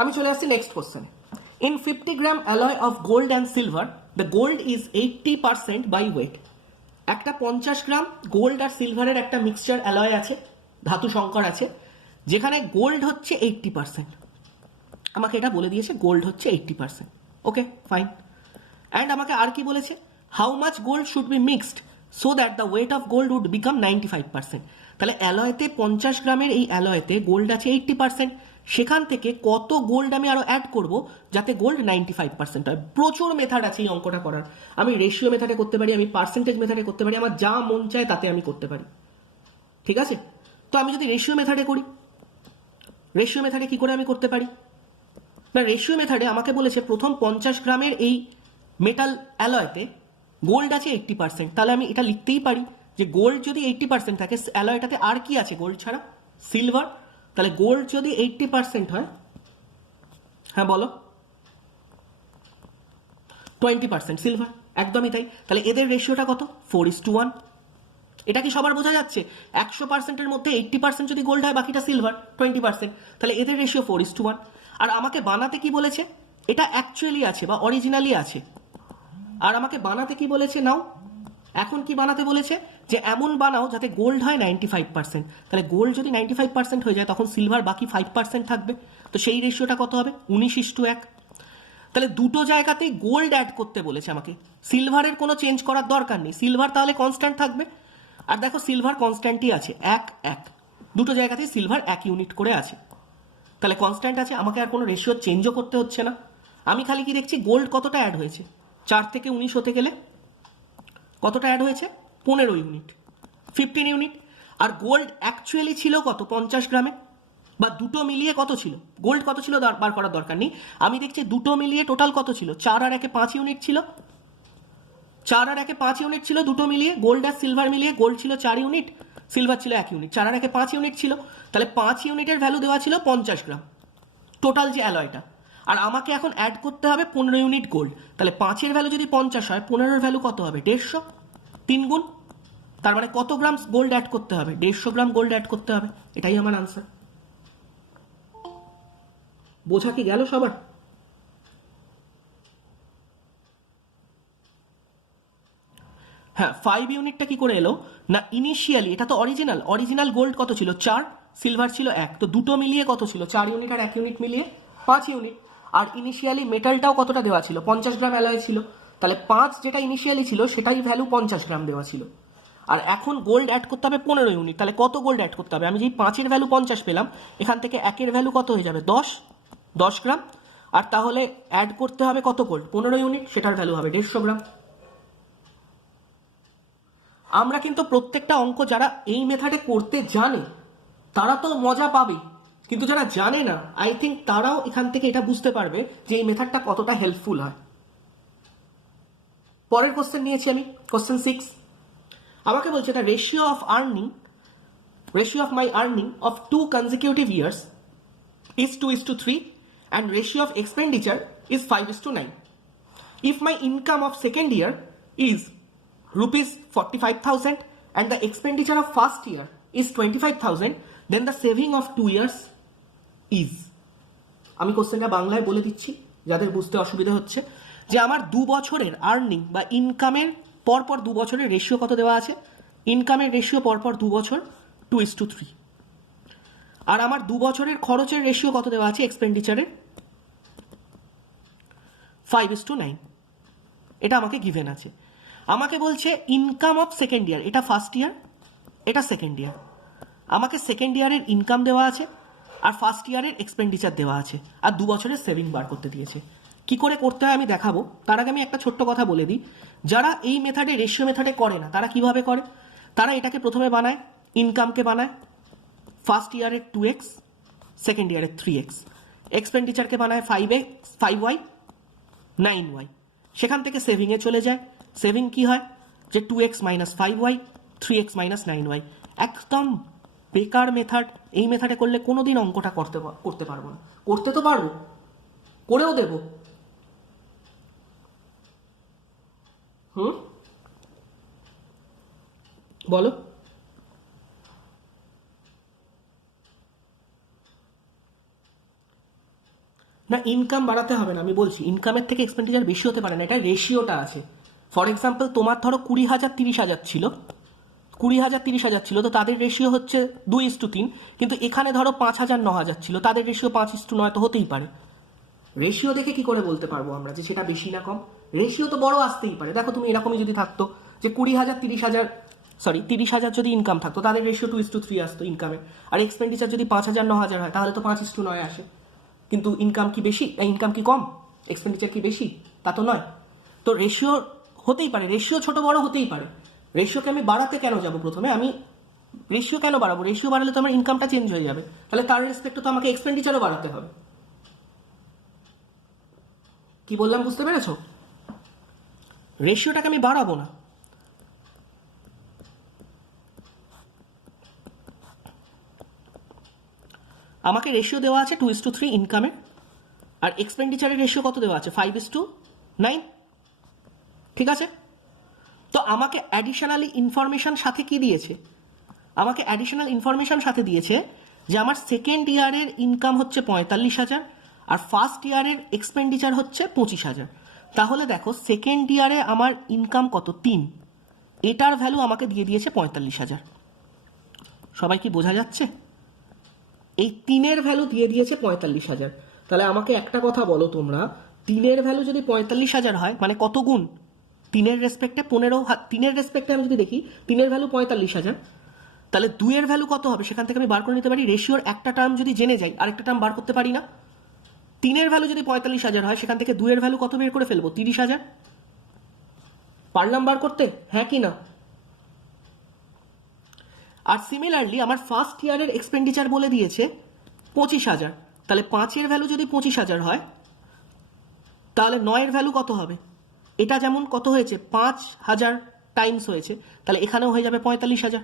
আমি চলে আসছি নেক্সট কোশ্চেনে। In 50 gram alloy of gold and silver the gold is 80% by weight. একটা 50 গ্রাম গোল্ড আর সিলভারের একটা মিক্সচার অ্যালয় আছে, ধাতু সংকর আছে, যেখানে গোল্ড হচ্ছে 80%। আমাকে এটা বলে দিয়েছে গোল্ড হচ্ছে 80%। Okay fine. অ্যান্ড আমাকে আর কি বলেছে, how much gold should be mixed so that the weight of gold would become 95%। তাহলে অ্যালয়তে 50 গ্রামের এই অ্যালয়তে গোল্ড আছে 80%, সেখান থেকে কত গোল্ড আমি আরো অ্যাড করব যাতে গোল্ড 95% হয়। প্রচুর মেথড আছে এই অঙ্কটা করার। আমি রেশিও মেথডে করতে পারি, আমি পার্সেন্টেজ মেথডে করতে পারি, আমার যা মন চায় তাতে আমি করতে পারি। ঠিক আছে, তো আমি যদি রেশিও মেথডে করি, রেশিও মেথডে কি করে আমি করতে পারি না, রেশিও মেথডে আমাকে বলেছে প্রথম 50 গ্রামের এই মেটাল অ্যালয়তে গোল্ড আছে 80%। তাহলে আমি এটা লিখতেই পারি যে গোল্ড যদি 80% থাকে, অ্যালয়টাতে আর কি আছে গোল্ড ছাড়া? সিলভার। তাহলে গোল্ড যদি 80% হয়, হ্যাঁ বলো, 20% সিলভার। একদমই তাই। তাহলে এদের রেশিওটা কত? 4:1। এটা কি সবার বোঝা যাচ্ছে? 100%-এর মধ্যে 80% যদি গোল্ড হয়, বাকিটা সিলভার 20%। তাহলে এদের রেশিও 4:1। আর আমাকে বানাতে কি বলেছে? এটা অ্যাকচুয়ালি আছে বা অরিজিনালি আছে। আর আমাকে বানাতে কি বলেছে? নাও, এখন কি বানাতে বলেছে যে এমন বানাও যাতে গোল্ড হয় 95%। তাহলে গোল্ড যদি 95% হয়ে যায়, তখন সিলভার বাকি 5% থাকবে। তো সেই রেশিওটা কত হবে? 19:1। তাহলে দুটো জায়গাতেই গোল্ড অ্যাড করতে বলেছে আমাকে, সিলভারের কোনো চেঞ্জ করার দরকার নেই। সিলভার তাহলে কনস্ট্যান্ট থাকবে। আর দেখো সিলভার কনস্ট্যান্টই আছে, 1:1। দুটো জায়গাতেই সিলভার 1 ইউনিট করে আছে, তাহলে কনস্ট্যান্ট আছে। আমাকে আর কোনো রেশিও চেঞ্জও করতে হচ্ছে না। আমি খালি কি দেখছি, গোল্ড কতটা অ্যাড হয়েছে। 4 থেকে 19 হতে গেলে কতটা অ্যাড হয়েছে? 15 ইউনিট, 15 ইউনিট। আর গোল্ড অ্যাকচুয়ালি ছিল কত 50 গ্রামে, বা দুটো মিলিয়ে কত ছিল? গোল্ড কত ছিল বার করার দরকার নেই। আমি দেখছি দুটো মিলিয়ে টোটাল কত ছিল? 4 আর 1-এ 5 ইউনিট ছিল। 4 আর 1-এ 5 ইউনিট ছিল দুটো মিলিয়ে। গোল্ড আর সিলভার মিলিয়ে গোল্ড ছিল 4 ইউনিট, সিলভার ছিল 1 ইউনিট। 4 আর 1-এ 5 ইউনিট ছিল। তাহলে 5 ইউনিটের ভ্যালু দেওয়া ছিল 50 গ্রাম টোটাল যে অ্যালয়টা। আর আমাকে এখন অ্যাড করতে হবে 15 ইউনিট গোল্ড। তাহলে 5-এর ভ্যালু যদি 50 হয়, 15-এর ভ্যালু কত হবে? 150। 3 গুণ। তার মানে কত গ্রাম গোল্ড অ্যাড করতে হবে? 150 গ্রাম গোল্ড অ্যাড করতে হবে। এটাই আমার আনসার। বোঝা কি গেল সবার? হ্যাঁ, 5 ইউনিটটা কি করে এলো না, ইনিশিয়ালি এটা তো অরিজিনাল গোল্ড কত ছিল? 4, সিলভার ছিল 1। তো দুটো মিলিয়ে কত ছিল? 4 ইউনিট আর 1 ইউনিট মিলিয়ে 5 ইউনিট। আর ইনিশিয়ালি মেটালটাও কতটা দেওয়া ছিল? 50 গ্রাম অ্যালয় ছিল। তাহলে 5 যেটা ইনিশিয়ালি ছিল সেটাই ভ্যালু 50 গ্রাম দেওয়া ছিল। আর এখন গোল্ড অ্যাড করতে হবে 15 ইউনিট। তাহলে কত গোল্ড অ্যাড করতে হবে? আমি যেই 5-এর ভ্যালু 50 পেলাম, এখান থেকে 1-এর ভ্যালু কত হয়ে যাবে? 10 গ্রাম। আর তাহলে অ্যাড করতে হবে কত গোল্ড? 15 ইউনিট, সেটার ভ্যালু হবে 150 গ্রাম। আমরা কিন্তু প্রত্যেকটা অঙ্ক যারা এই মেথডে করতে জানে তারা তো মজা পাবে, কিন্তু যারা জানে না, আই থিঙ্ক তারাও এখান থেকে এটা বুঝতে পারবে যে এই মেথডটা কতটা হেল্পফুল হয়। পরের কোশ্চেন নিয়েছি আমি, কোশ্চেন 6। আমাকে বলছে the ratio of my earning of 2 consecutive years is 2:3 and ratio of expenditure is 5:9. If my income of second year is rupees 45,000 and the expenditure of first year is 25,000, then the saving of 2 years is. আমি কোশ্চেনটা বাংলায় বলে দিচ্ছি যাদের বুঝতে অসুবিধা হচ্ছে, যে আমার 2 বছরের আর্নিং বা ইনকামের পরপর 2 বছরের রেশিও কত দেওয়া আছে? ইনকামের রেশিও পরপর 2 বছর 2:3। আর আমার 2 বছরের খরচের রেশিও কত দেওয়া আছে? এক্সপেন্ডিচারের 5:9। এটা আমাকে গিভেন আছে। আমাকে বলছে ইনকাম অফ সেকেন্ড ইয়ার, এটা ফার্স্ট ইয়ার, এটা সেকেন্ড ইয়ার। আমাকে সেকেন্ড ইয়ারের ইনকাম দেওয়া আছে আর ফার্স্ট ইয়ারের এক্সপেন্ডিচার দেওয়া আছে, আর 2 বছরের সেভিং বার করতে দিয়েছে। কি করে করতে হয় আমি দেখাবো। তার আগে আমি একটা ছোট্ট কথা বলে দিই, যারা এই মেথডে রেশিও মেথডে করে না তারা কিভাবে করে। তারা এটাকে প্রথমে বানায়, ইনকামকে বানায় ফার্স্ট ইয়ারের 2x, সেকেন্ড ইয়ারের 3x, এক্সপেন্ডিচারকে বানায় 5y 9y। সেখান থেকে সেভিংয়ে চলে যায়। সেভিং কি হয় যে 2x - 5y 3x - 9y। একদম বেকার মেথড। এই মেথডে করলে কোনোদিন অঙ্কটা করতে পারবো না। করতে তো পারবো, করেও দেব। বলো। না, ইনকাম বাড়াতে হবে না, আমি বলছি ইনকামের থেকে এক্সপেন্ডিচার বেশি হতে পারে না, এটা রেশিওটা আছে। ফর এক্সাম্পল তোমার ধরো 20,000 30,000 ছিল, 20,000 30,000 ছিল, তো তাদের রেশিও হচ্ছে 2:3, কিন্তু এখানে ধরো 5,000 9,000 ছিল, তাদের রেশিও 5:9 তো হতেই পারে। রেশিও দেখে কি করে বলতে পারবো আমরা যে সেটা বেশি না কম? রেশিও তো বড় আসতেই পারে। দেখো তুমি এরকমই যদি থাকতো যে 20,000 30,000 30,000 যদি ইনকাম থাকতো, তাদের রেশিও 2:3 আসতো ইনকামে, আর এক্সপেন্ডিচার যদি 5,000 9,000 হয় তাহলে তো 5:9 আসে। কিন্তু ইনকাম কি বেশি, ইনকাম কি কম, এক্সপেন্ডিচার কি বেশি? তা তো নয়। তো রেশিও হতেই পারে, রেশিও ছোট বড় হতেই পারে। রেশিওকে আমি বাড়াতে কেন যাব? প্রথমে আমি রেশিও কেন বাড়াবো? রেশিও বাড়ালে তো আমার ইনকামটা চেঞ্জ হয়ে যাবে, তাহলে তার রেসপেক্টে তো আমাকে এক্সপেন্ডিচারও বাড়াতে হবে। কি বললাম বুঝতে পেরেছো? রেশিওটাকে আমি বাড়াবো না। আমাকে রেশিও দেওয়া আছে 2:3 ইনকামের, আর এক্সপেন্ডিচারের রেশিও কত দেওয়া আছে? 5:9। ঠিক আছে, তো আমাকে অ্যাডিশনালি ইনফরমেশন সাথে কি দিয়েছে? আমাকে অ্যাডিশনাল ইনফরমেশন সাথে দিয়েছে যে আমার সেকেন্ড ইয়ারের ইনকাম হচ্ছে 45,000 আর ফার্স্ট ইয়ারের এক্সপেন্ডিচার হচ্ছে 25,000। তাহলে দেখো সেকেন্ড ইয়ারে আমার ইনকাম কত? 3, এটার ভ্যালু আমাকে দিয়ে দিয়েছে 45,000। সবাই কি বোঝা যাচ্ছে? এই 3-এর ভ্যালু দিয়ে দিয়েছে 45,000। তাহলে আমাকে একটা কথা বলো তোমরা, 3-এর ভ্যালু যদি 45,000 হয় মানে কত গুণ? 3-এর রেসপেক্টে 15, 3-এর রেসপেক্টে আমি যদি দেখি 3-এর ভ্যালু 45,000, তাহলে 2-এর ভ্যালু কত হবে সেখান থেকে আমি বার করে নিতে পারি। রেশিওর একটা টার্ম যদি জেনে যাই আরেকটা টার্ম বার করতে পারি না? 3-এর ভ্যালু যদি 45,000 হয় সেখান থেকে 2-এর ভ্যালু কত বের করে ফেলবো? 30,000। পারলাম বার করতে? হ্যাঁ কি না? আর সিমিলারলি আমার ফার্স্ট ইয়ারের এক্সপেন্ডিচার বলে দিয়েছে 25,000, তাহলে 5-এর ভ্যালু যদি 25,000 হয় তাহলে 9-এর ভ্যালু কত হবে? এটা যেমন কত হয়েছে 5,000 টাইমস হয়েছে, তাহলে এখানেও হয়ে যাবে 45,000।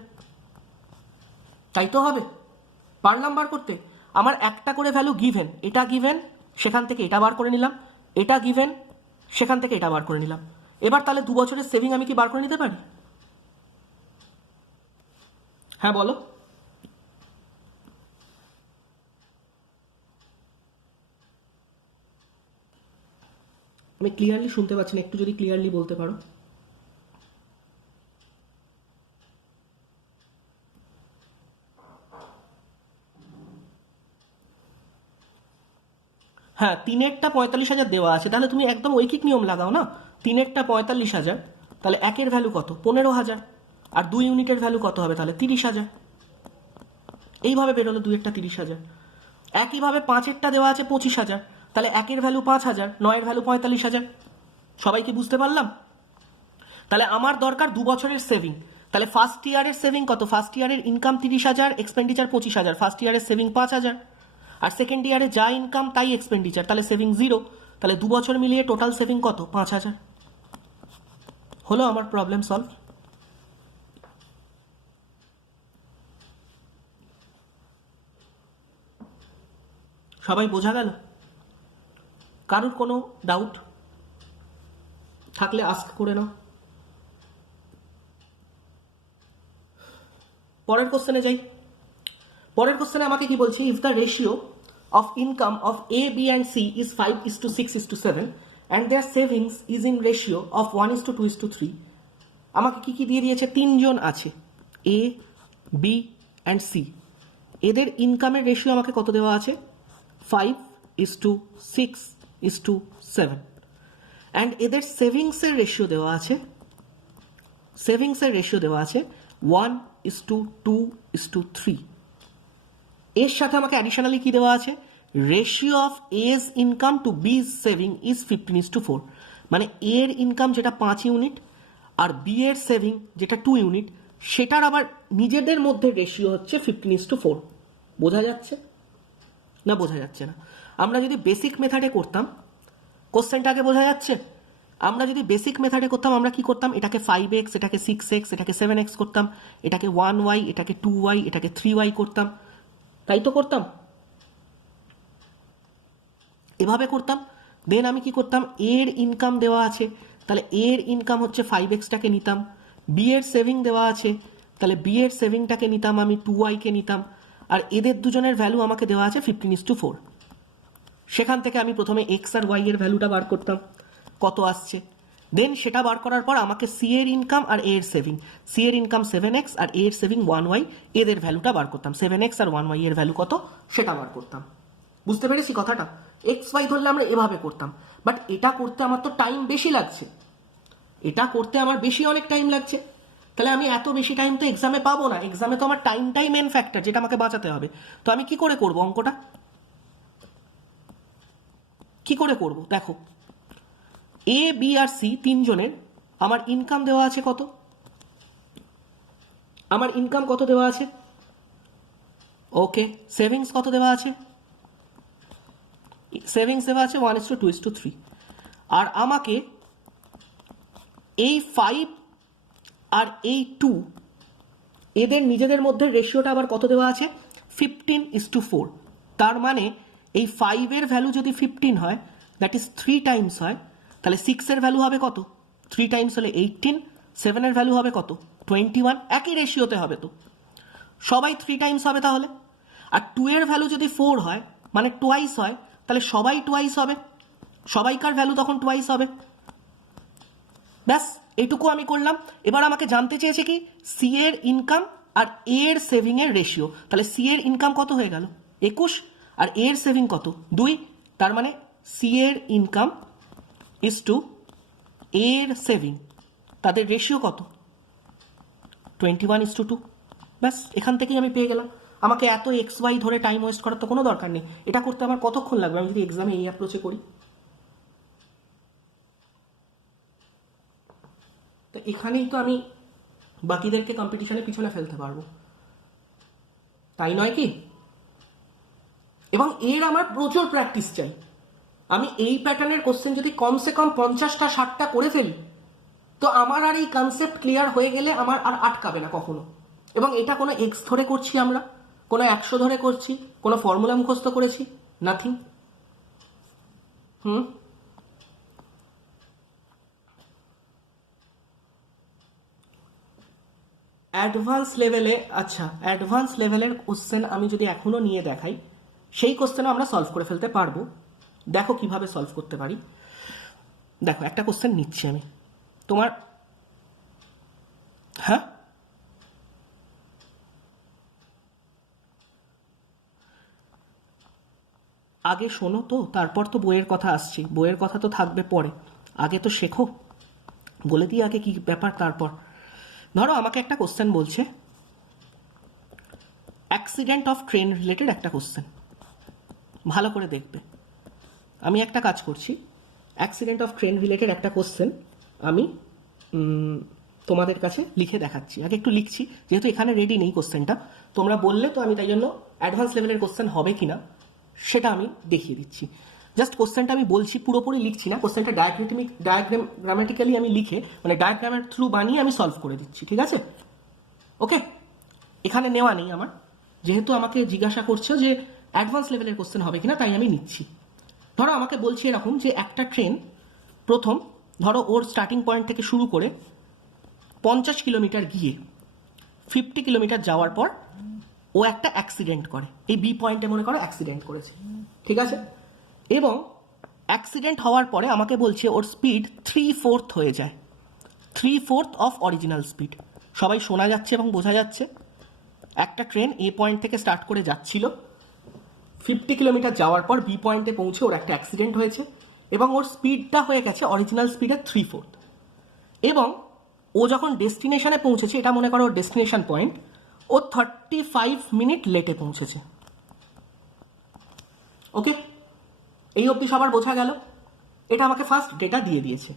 তাই তো হবে। পারলাম বার করতে। আমার একটা করে ভ্যালু গিভেন, এটা গিভেন, সেখান থেকে এটা বার করে নিলাম, এটা গিভেন, সেখান থেকে এটা বার করে নিলাম। এবার তাহলে 2 বছরের সেভিং আমি কি বার করে নিতে পারি? হ্যাঁ বলো। আমি ক্লিয়ারলি শুনতে পাচ্ছি না, একটু যদি ক্লিয়ারলি বলতে পারো। হ্যাঁ, 3-এরটা 45,000 দেওয়া আছে, তাহলে তুমি একদম ঐকিক নিয়ম লাগাও না। 3-এরটা 45,000, তাহলে 1-এর ভ্যালু কত? 15,000, আর 2 ইউনিটের ভ্যালু কত হবে? তাহলে 30,000। এইভাবে বেরোলো 2-এরটা 30,000। একইভাবে 5-এরটা দেওয়া আছে 25,000, তাহলে 1-এর ভ্যালু 5,000, 9-এর ভ্যালু 45,000। সবাই কি বুঝতে পারলাম? তাহলে আমার দরকার 2 বছরের সেভিং। তাহলে ফার্স্ট ইয়ারের সেভিং কত? ফার্স্ট ইয়ারের ইনকাম 30,000, এক্সপেন্ডিচার 25,000, ফার্স্ট ইয়ারের সেভিং 5,000, আর সেকেন্ড ইয়ারে যা ইনকাম তাই এক্সপেন্ডিচার, তাহলে সেভিং 0। তাহলে 2 বছর মিলিয়ে টোটাল সেভিং কত? 5,000। হলো আমার প্রবলেম সলভ। সবাই বোঝা গেল? কারোর কোনো ডাউট থাকলে আস্ক করে নাও। পরের কোশ্চেনে যাই। পরের কোশ্চেনে আমাকে কি বলছে? If the ratio of income of A, B and C is 5:6:7 and their savings is in ratio of 1:2:3, আমাকে কি কি দিয়ে দিয়েছে? 3জন আছে, A, B and C। এদের ইনকামের রেশিও আমাকে কত দেওয়া আছে? 5:6:7, অ্যান্ড এদের সেভিংসের রেশিও দেওয়া আছে, 1:2:3। এর সাথে আমাকে অ্যাডিশনালি কি দেওয়া আছে? Ratio of A's income to B's saving is 15:4, মানে এর ইনকাম যেটা 5 ইউনিট আর বি এর সেভিং যেটা 2 ইউনিট, সেটার আবার নিজেদের মধ্যে রেশিও হচ্ছে 15:4। বোঝা যাচ্ছে না? বোঝা যাচ্ছে না? আমরা যদি বেসিক মেথডে করতাম, কোশ্চেনটা আগে বোঝা যাচ্ছে? আমরা যদি বেসিক মেথডে করতাম আমরা কি করতাম? এটাকে 5x, এটাকে 6x, এটাকে 7x করতাম, এটাকে 1y, এটাকে 2y, এটাকে 3y করতাম, তাই তো করতাম? এভাবে করতাম। দেন আমি কি করতাম? এর ইনকাম দেওয়া আছে, তাহলে এর ইনকাম হচ্ছে 5x-টাকে নিতাম। বি এর সেভিং দেওয়া আছে, তাহলে বি এর সেভিংটাকে নিতাম আমি, 2y কে নিতাম, আর এদের দুজনের ভ্যালু আমাকে দেওয়া আছে 15:4। সেখান থেকে আমি প্রথমে এক্স আর ওয়াই এর ভ্যালুটা বার করতাম, কত আসছে। দেন সেটা বার করার পর আমাকে সি এর ইনকাম আর এ এর সেভিং, সি এর ইনকাম 7x আর এ এর সেভিং 1y, এদের ভ্যালুটা বার করতাম। 7x আর 1y এর ভ্যালু কত সেটা বার করতাম। বুঝতে পেরেছি কথাটা? এক্স ওয়াই ধরলে আমরা এভাবে করতাম, বাট এটা করতে আমার তো টাইম বেশি লাগছে, এটা করতে আমার বেশি অনেক টাইম লাগছে। তাহলে আমি এত বেশি টাইম তো এক্সামে পাবো না, এক্সামে তো আমার টাইমটাই মেন ফ্যাক্টর, যেটা আমাকে বাঁচাতে হবে। তো আমি কি করে করব অঙ্কটা, কি করে করব? দেখো, এ বি আর সি তিনজনের আমার ইনকাম দেওয়া আছে কত, আমার ইনকাম কত দেওয়া আছে, ওকে। সেভিংস কত দেওয়া আছে, সেভিংস দেওয়া আছে 1:2:3। আর আমাকে এই 5 আর এই 2 এদের নিজেদের মধ্যে রেশিওটা আবার কত দেওয়া আছে, 15:4। তার মানে এই 5 এর ভ্যালু যদি 15 হয়, দ্যাট ইজ 3 টাইমস হয়, তাহলে 6 এর ভ্যালু হবে কত, 3 টাইমস হলে 18, 7 এর ভ্যালু হবে কত, 21। একই রেশিওতে হবে, তো সবাই 3 টাইমস হবে তাহলে। আর 2 এর ভ্যালু যদি 4 হয়, মানে টোয়াইস হয়, তাহলে সবাই টোয়াইস হবে, সবাইকার ভ্যালু তখন টোয়াইস হবে। ব্যাস, এইটুকু আমি করলাম। এবার আমাকে জানতে চেয়েছে কি, সি এর ইনকাম আর এ এর সেভিং এর রেশিও। তাহলে সি এর ইনকাম কত হয়ে গেল, 21, আর এ এর সেভিং কত, 2। তার মানে সি এর ইনকাম ইজ টু এ এর সেভিং, তাদের রেশিও কত, 21:2। ব্যাস, এখান থেকেই আমি পেয়ে গেলাম। আমাকে এত এক্স ওয়াই ধরে টাইম ওয়েস্ট করার তো কোনো দরকার নেই। এটা করতে আমার কতক্ষণ লাগবে আমি যদি এক্সামে এই অ্যাপ্রোচে করি? তো এখানেই তো আমি বাকিদেরকে কম্পিটিশনে পিছনে ফেলতে পারবো, তাই নয় কি? এবং এর আমার প্রচুর প্র্যাকটিস চাই। আমি এই প্যাটার্নের কোশ্চেন যদি কমসে কম 50টা 60টা করে ফেলি, তো আমার আর এই কনসেপ্ট ক্লিয়ার হয়ে গেলে আমার আর আটকাবে না কখনো। এবং এটা কোনো এক্স ধরে করছি আমরা, কোনো 100 ধরে করছি, কোনো ফর্মুলা মুখস্থ করেছি, নাথিং। অ্যাডভান্স লেভেলে, আচ্ছা অ্যাডভান্স লেভেলের কোশ্চেন আমি যদি এখনো নিয়ে দেখাই, সেই কোশ্চেনও আমরা সলভ করে ফেলতে পারবো। দেখো কিভাবে সলভ করতে পারি। দেখো, একটা কোশ্চেন নিচ্ছি আমি তোমার, হ্যাঁ আগে শোনো তো, তারপর তো বইয়ের কথা আসছে, বইয়ের কথা তো থাকবে পরে, আগে তো শেখো, বলে দিই আগে কি ব্যাপার। তারপর ধরো আমাকে একটা কোশ্চেন বলছে, অ্যাক্সিডেন্ট অফ ট্রেন রিলেটেড একটা কোশ্চেন, ভালো করে দেখবে। আমি একটা কাজ করছি, অ্যাক্সিডেন্ট অফ ট্রেন রিলেটেড একটা কোশ্চেন আমি তোমাদের কাছে লিখে দেখাচ্ছি। আগে একটু লিখছি, যেহেতু এখানে রেডি নেই কোশ্চেনটা, তোমরা বললে তো আমি তাই জন্য অ্যাডভান্স লেভেলের কোশ্চেন হবে কিনা সেটা আমি দেখিয়ে দিচ্ছি। জাস্ট কোশ্চেনটা আমি বলছি, পুরোপুরি লিখছি না, কোশ্চেনটা গ্রামেটিক্যালি আমি লিখে, মানে ডায়াগ্রামের থ্রু বানিয়ে আমি সলভ করে দিচ্ছি, ঠিক আছে? ওকে, এখানে নেওয়া নেই আমার, যেহেতু আমাকে জিজ্ঞাসা করছো যে অ্যাডভান্স লেভেলের কোশ্চেন হবে কিনা, তাই আমি নিচ্ছি। ধরো আমাকে বলছে এরকম যে একটা ট্রেন প্রথম, ধরো ওর স্টার্টিং পয়েন্ট থেকে শুরু করে 50 কিলোমিটার গিয়ে 50 কিলোমিটার যাওয়ার পর ও একটা অ্যাক্সিডেন্ট করে, এই বি পয়েন্টে মনে করো অ্যাক্সিডেন্ট করেছে, ঠিক আছে? এবং অ্যাক্সিডেন্ট হওয়ার পরে আমাকে বলছে ওর স্পিড 3/4 হয়ে যায়, 3/4 অফ অরিজিনাল স্পিড। সবাই শোনা যাচ্ছে এবং বোঝা যাচ্ছে। একটা ট্রেন এ পয়েন্ট থেকে স্টার্ট করে যাচ্ছিল, 50 কিলোমিটার যাওয়ার পর বি পয়েন্টে পৌঁছে ওর একটা অ্যাক্সিডেন্ট হয়েছে, এবং ওর স্পিডটা হয়ে গেছে অরিজিনাল স্পিডের 3/4। এবং ও যখন ডেস্টিনেশনে পৌঁছেছে, এটা মনে করো ওর ডেস্টিনেশন পয়েন্ট, ও 35 মিনিট লেটে পৌঁছেছে। ওকে, এই অবধি সবার বোঝা গেল? এটা আমাকে ফার্স্ট ডেটা দিয়ে দিয়েছে।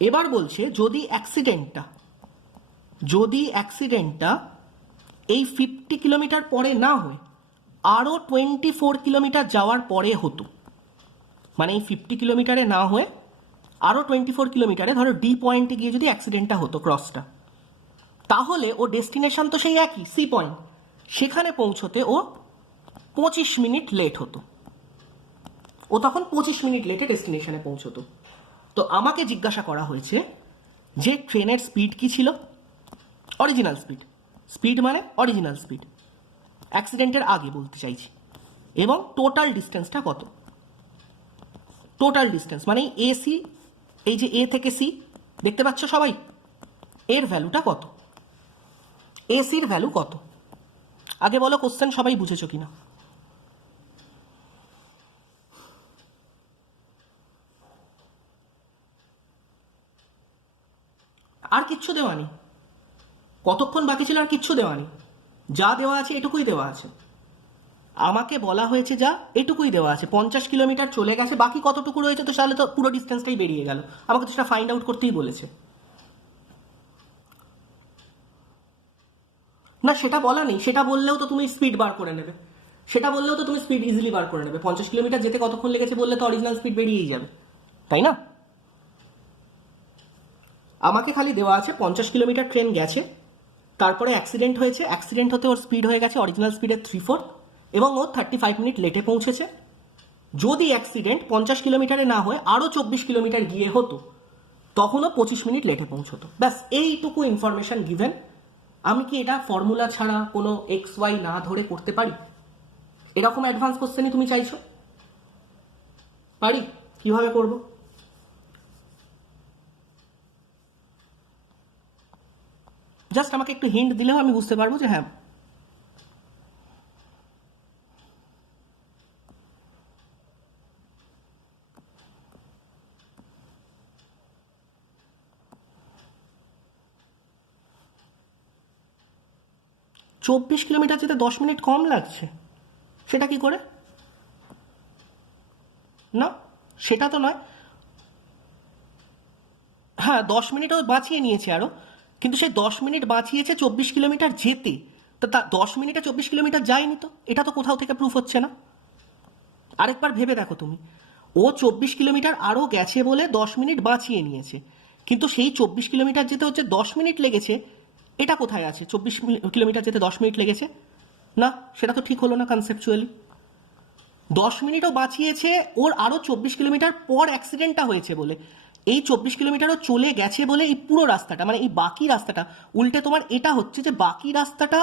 এবার বলছে যদি অ্যাক্সিডেন্টটা এই 50 কিলোমিটার পরে না হয়ে আরও 24 কিলোমিটার যাওয়ার পরে হতো, মানে এই 50 কিলোমিটারে না হয়ে আরও 24 কিলোমিটারে, ধরো ডি পয়েন্টে গিয়ে যদি অ্যাক্সিডেন্টটা হতো ক্রসটা, তাহলে ও ডেস্টিনেশন তো সেই একই, সি পয়েন্ট, সেখানে পৌঁছতে ও 25 মিনিট লেট হতো। ও তখন 25 মিনিট লেটে ডেস্টিনেশনে পৌঁছতো। তো আমাকে জিজ্ঞাসা করা হয়েছে যে ট্রেনের স্পিড কি ছিল, অরিজিনাল স্পিড, স্পিড মানে অরিজিনাল স্পিড, অ্যাক্সিডেন্টের আগে বলতে চাইছি, এবং টোটাল ডিস্টেন্সটা কত। টোটাল ডিস্টেন্স মানে এসি, এই যে এ থেকে সি দেখতে পাচ্ছ সবাই, এর ভ্যালুটা কত, এসির ভ্যালু কত? আগে বলো কোশ্চেন সবাই বুঝেছো কিনা? আর কিচ্ছু দেওয়া নেই, কতক্ষণ বাকি ছিল আর কিচ্ছু দেওয়া নেই, যা দেওয়া আছে এটুকুই দেওয়া আছে। আমাকে বলা হয়েছে যা এটুকুই দেওয়া আছে, 50 কিলোমিটার চলে গেছে, বাকি কতটুকু রয়েছে, তো তাহলে তো পুরো ডিস্টেন্সটাই বেরিয়ে গেল, আমাকে তো সেটা ফাইন্ড আউট করতেই বলেছে। না সেটা বলা নেই, সেটা বললেও তো তুমি স্পিড বার করে নেবে, সেটা বললেও তো তুমি স্পিড ইজিলি বার করে নেবে, 50 কিলোমিটার যেতে কতক্ষণ লেগেছে বললে তো অরিজিনাল স্পিড বেরিয়েই যাবে, তাই না? আমাকে খালি দেওয়া আছে 50 কিলোমিটার ট্রেন গেছে, তারপরে অ্যাক্সিডেন্ট হয়েছে, অ্যাক্সিডেন্ট হতে ওর স্পিড হয়ে গেছে অরিজিনাল স্পিডের 3/4 এবং ও 35 মিনিট লেটে পৌঁছেছে। যদি অ্যাক্সিডেন্ট 50 কিলোমিটারে না হয়ে আরও 24 কিলোমিটার গিয়ে হতো তখনও 25 মিনিট লেটে পৌঁছতো, ব্যাস এইটুকু ইনফরমেশন গিভেন। আমি কি এটা ফর্মুলা ছাড়া কোনো এক্স ওয়াই না ধরে করতে পারি? এরকম অ্যাডভান্স কোশ্চেনই তুমি চাইছো? পারি। কিভাবে করব? জাস্ট আমাকে একটু হিন্ট দিলেও আমি বুঝতে পারবো যে হ্যাঁ। চব্বিশ কিলোমিটার যেতে 10 মিনিট কম লাগছে, সেটা কি করে? না সেটা তো নয়, হ্যাঁ 10 মিনিটও বাঁচিয়ে নিয়েছে আরও, কিন্তু সেই 10 মিনিট বাঁচিয়েছে 24 কিলোমিটার যেতে, তো তা 10 মিনিটে 24 কিলোমিটার যায়নি, তো এটা তো কোথাও থেকে প্রুফ হচ্ছে না। আরেকবার ভেবে দেখো তুমি, ও 24 কিলোমিটার আরও গেছে বলে 10 মিনিট বাঁচিয়ে নিয়েছে, কিন্তু সেই 24 কিলোমিটার যেতে হচ্ছে 10 মিনিট লেগেছে, এটা কোথায় আছে? 24 কিলোমিটার যেতে 10 মিনিট লেগেছে, না সেটা তো ঠিক হলো না কনসেপচুয়ালি। 10 মিনিটও বাঁচিয়েছে ওর আরও 24 কিলোমিটার পর অ্যাক্সিডেন্টটা হয়েছে বলে, এই 24 কিলোমিটারও চলে গেছে বলে এই পুরো রাস্তাটা মানে এই বাকি রাস্তাটা, উল্টে তোমার এটা হচ্ছে যে বাকি রাস্তাটা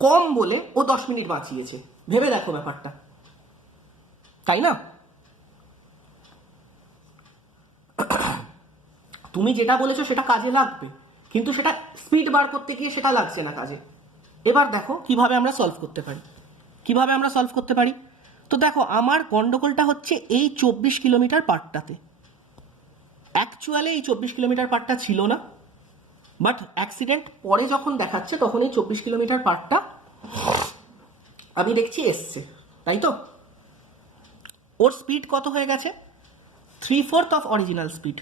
কম বলে ও 10 মিনিট বাঁচিয়েছে। ভেবে দেখো ব্যাপারটা, তাই না? তুমি যেটা বলেছো সেটা কাজে লাগবে, কিন্তু সেটা স্পিড বার করতে গিয়ে সেটা লাগছে না কাজে। এবার দেখো কিভাবে আমরা সলভ করতে পারি, কিভাবে আমরা সলভ করতে পারি। তো দেখো আমার গন্ডগোলটা হচ্ছে এই 24 কিলোমিটার পার্টটাতে, অ্যাকচুয়ালি এই 24 কিলোমিটার পার্টটা ছিল না, বাট অ্যাক্সিডেন্ট পরে যখন দেখাচ্ছে তখন এই 24 কিলোমিটার পার্টটা আমি দেখছি এসছে, তাই তো? ওর স্পিড কত হয়ে গেছে? 3/4 of original speed.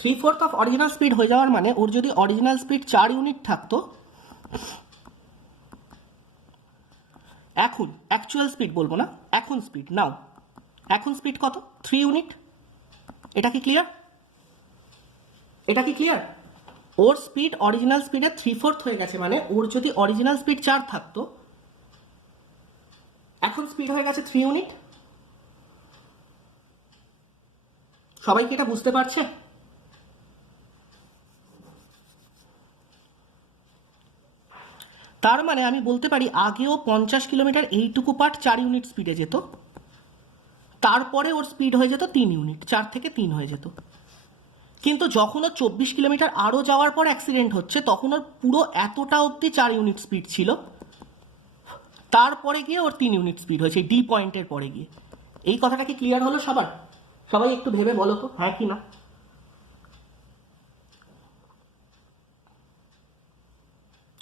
Three-fourth of original speed হয়ে যাওয়ার মানে ওর যদি অরিজিনাল স্পিড 4 ইউনিট থাকতো, এখন অ্যাকচুয়াল স্পিড বলবো না, এখন স্পিড নাও, এখন স্পিড কত? 3 ইউনিট। এটা কি ক্লিয়ার? এটা কি ক্লিয়ার? ওর স্পিড অরিজিনাল স্পিডের 3/4 হয়ে গেছে, মানে ওর যদি অরিজিনাল স্পিড 4 থাকতো, এখন স্পিড হয়ে গেছে 3 ইউনিট। সবাই কি এটা বুঝতে পারছে? তার মানে আমি বলতে পারি আগেও 50 কিলোমিটার এইটুকু পার্ট 4 ইউনিট স্পিডে যেত, তারপরে ওর স্পিড হয়ে যেত 3 ইউনিট, 4 থেকে 3 হয়ে যেত। কিন্তু যখন ওর 24 কিলোমিটার আরও যাওয়ার পর অ্যাক্সিডেন্ট হচ্ছে তখন ওর পুরো এতটা অবধি 4 ইউনিট স্পিড ছিল, তারপরে গিয়ে ওর 3 ইউনিট স্পিড হয়েছে ডি পয়েন্টের পরে গিয়ে। এই কথাটা কি ক্লিয়ার হলো সবার? সবাই একটু ভেবে বলো তো হ্যাঁ কি না।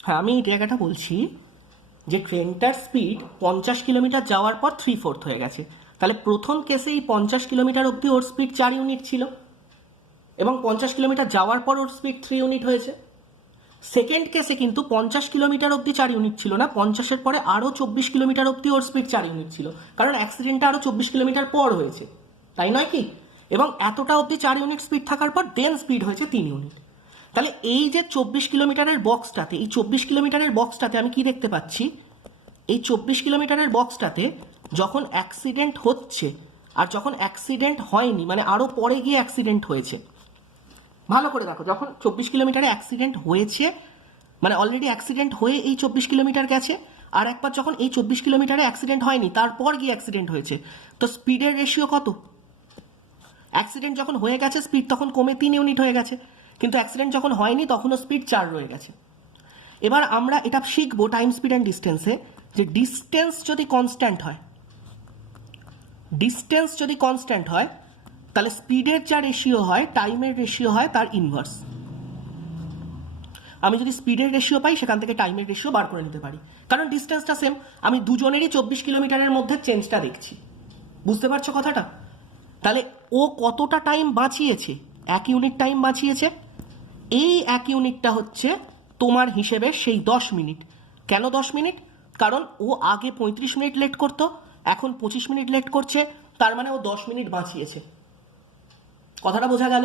হ্যাঁ আমি এই জায়গাটা বলছি যে ট্রেনটার স্পিড 50 কিলোমিটার যাওয়ার পর 3/4 হয়ে গেছে, তাহলে প্রথম কেসে এই 50 কিলোমিটার অবধি ওর স্পিড 4 ইউনিট ছিল এবং 50 কিলোমিটার যাওয়ার পর ওর স্পিড 3 ইউনিট হয়েছে। সেকেন্ড কেসে কিন্তু 50 কিলোমিটার অবধি 4 ইউনিট ছিল না, 50-এর পরে আরও 24 কিলোমিটার অবধি ওর স্পিড 4 ইউনিট ছিল, কারণ অ্যাক্সিডেন্টটা আরও 24 কিলোমিটার পর হয়েছে, তাই নয় কি? এবং এতটা অবধি 4 ইউনিট স্পিড থাকার পর দেন স্পিড হয়েছে 3 ইউনিট। তাহলে এই যে 24 কিলোমিটারের বক্সটাতে, এই 24 কিলোমিটারের বক্সটাতে আমি কি দেখতে পাচ্ছি? এই 24 কিলোমিটারের বক্সটাতে যখন অ্যাক্সিডেন্ট হচ্ছে আর যখন অ্যাক্সিডেন্ট হয়নি, মানে আরও পরে গিয়ে অ্যাক্সিডেন্ট হয়েছে, ভালো করে দেখো, যখন 24 কিলোমিটারে অ্যাক্সিডেন্ট হয়েছে মানে অলরেডি অ্যাক্সিডেন্ট হয়ে এই 24 কিলোমিটার গেছে, আর একবার যখন এই 24 কিলোমিটারে অ্যাক্সিডেন্ট হয়নি তারপর গিয়ে অ্যাক্সিডেন্ট হয়েছে, তো স্পিডের রেশিও কত? অ্যাক্সিডেন্ট যখন হয়ে গেছে স্পিড তখন কমে 3 ইউনিট হয়ে গেছে, কিন্তু অ্যাক্সিডেন্ট যখন হয়নি তখনও স্পিড 4 রয়ে গেছে। এবার আমরা এটা শিখবো টাইম স্পিড অ্যান্ড ডিস্টেন্সে, যে ডিস্টেন্স যদি কনস্ট্যান্ট হয়, ডিস্টেন্স যদি কনস্ট্যান্ট হয় তাহলে স্পিডের যা রেশিও হয় টাইমের রেশিও হয় তার ইনভার্স। আমি যদি স্পিডের রেশিও পাই সেখান থেকে টাইমের রেশিও বার করে নিতে পারি, কারণ ডিস্টেন্সটা সেম, আমি দুজনেরই 24 কিলোমিটারের মধ্যে চেঞ্জটা দেখছি। বুঝতে পারছো কথাটা? তাহলে ও কতটা টাইম বাঁচিয়েছে? 1 ইউনিট টাইম বাঁচিয়েছে। এই 1 ইউনিটটা হচ্ছে তোমার হিসেবে সেই 10 মিনিট। কেন 10 মিনিট? কারণ ও আগে 35 মিনিট লেট করতো, এখন 25 মিনিট লেট করছে, তার মানে ও 10 মিনিট বাঁচিয়েছে। কথাটা বোঝা গেল?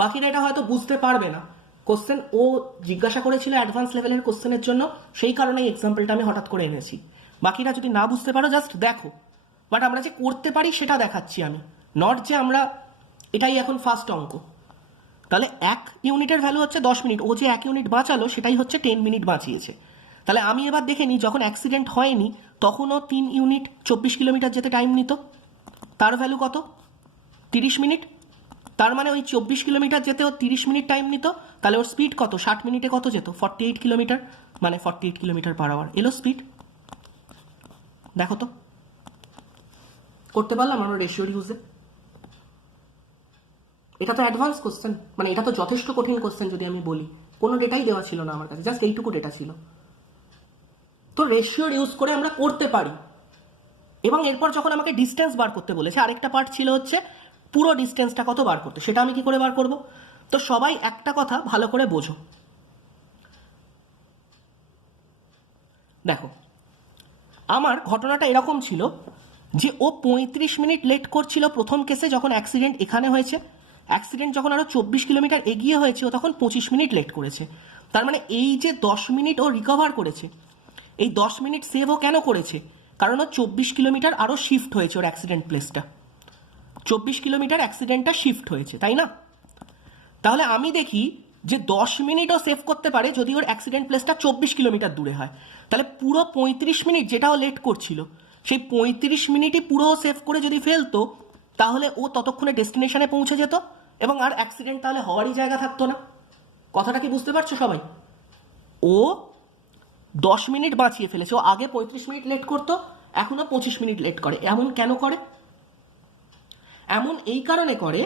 বাকিরা এটা হয়তো বুঝতে পারবে না, কোশ্চেন ও জিজ্ঞাসা করেছিল অ্যাডভান্স লেভেলের কোশ্চেনের জন্য, সেই কারণে এই এক্সাম্পলটা আমি হঠাৎ করে এনেছি। বাকিরা যদি না বুঝতে পারো জাস্ট দেখো, বাট আমরা যে করতে পারি সেটা দেখাচ্ছি আমি, নট যে আমরা এটাই এখন ফার্স্ট অঙ্ক। তাহলে 1 ইউনিটের ভ্যালু হচ্ছে 10 মিনিট, ও যে 1 ইউনিট বাঁচালো সেটাই হচ্ছে 10 মিনিট বাঁচিয়েছে। তাহলে আমি এবার দেখে নিই, যখন অ্যাক্সিডেন্ট হয়নি তখনও 3 ইউনিট 24 কিলোমিটার যেতে টাইম নিত, তার ভ্যালু কত? 30 মিনিট। তার মানে ওই 24 কিলোমিটার যেতে ওর 30 মিনিট টাইম নিত, তাহলে ওর স্পিড কত? 60 মিনিটে কত যেত? 48 কিলোমিটার, মানে 48 কিলোমিটার পার আওয়ার এলো স্পিড। দেখো তো করতে পারলাম আমরা রেশিওর ইউজে? এটা তো অ্যাডভান্স কোশ্চেন, মানে এটা তো যথেষ্ট কঠিন কোশ্চেন যদি আমি বলি, কোনো ডেটাই দেওয়া ছিল না আমার কাছে, জাস্ট এইটুকু ডেটা ছিল। তো রেশিওর ইউজ করে আমরা করতে পারি। এবং এরপর যখন আমাকে ডিস্টেন্স বার করতে বলেছে, আরেকটা পার্ট ছিল হচ্ছে পুরো ডিস্টেন্সটা কত বার করতে, সেটা আমি কি করে বার করব? তো সবাই একটা কথা ভালো করে বোঝো, দেখো আমার ঘটনাটা এরকম ছিল যে ও 35 মিনিট লেট করছিল প্রথম কেসে যখন অ্যাক্সিডেন্ট এখানে হয়েছে, অ্যাক্সিডেন্ট যখন আরো 24 কিলোমিটার এগিয়ে হয়েছে ও তখন 25 মিনিট লেট করেছে। তার মানে এই যে 10 মিনিট ও রিকভার করেছে, এই 10 মিনিট সেভ ও কেন করেছে? কারণ ও 24 কিলোমিটার আরো শিফট হয়েছে, ওর অ্যাক্সিডেন্ট প্লেসটা 24 কিলোমিটার অ্যাক্সিডেন্টটা শিফট হয়েছে, তাই না? তাহলে আমি দেখি যে 10 মিনিটও সেভ করতে পারে যদি ওর অ্যাক্সিডেন্ট প্লেসটা 24 কিলোমিটার দূরে হয়। তাহলে পুরো 35 মিনিট যেটাও লেট করছিল, সেই 35 মিনিটই পুরো সেভ করে যদি ফেলতো, তাহলে ও ততক্ষণে ডেস্টিনেশনে পৌঁছে যেত এবং আর অ্যাক্সিডেন্ট তাহলে হওয়ারই জায়গা থাকতো না। কথাটা কি বুঝতে পারছো সবাই? ও 10 মিনিট বাঁচিয়ে ফেলেছে, ও আগে 35 মিনিট লেট করতো, এখনো 25 মিনিট লেট করে। এমন কেন করে? এমন এই কারণে করে,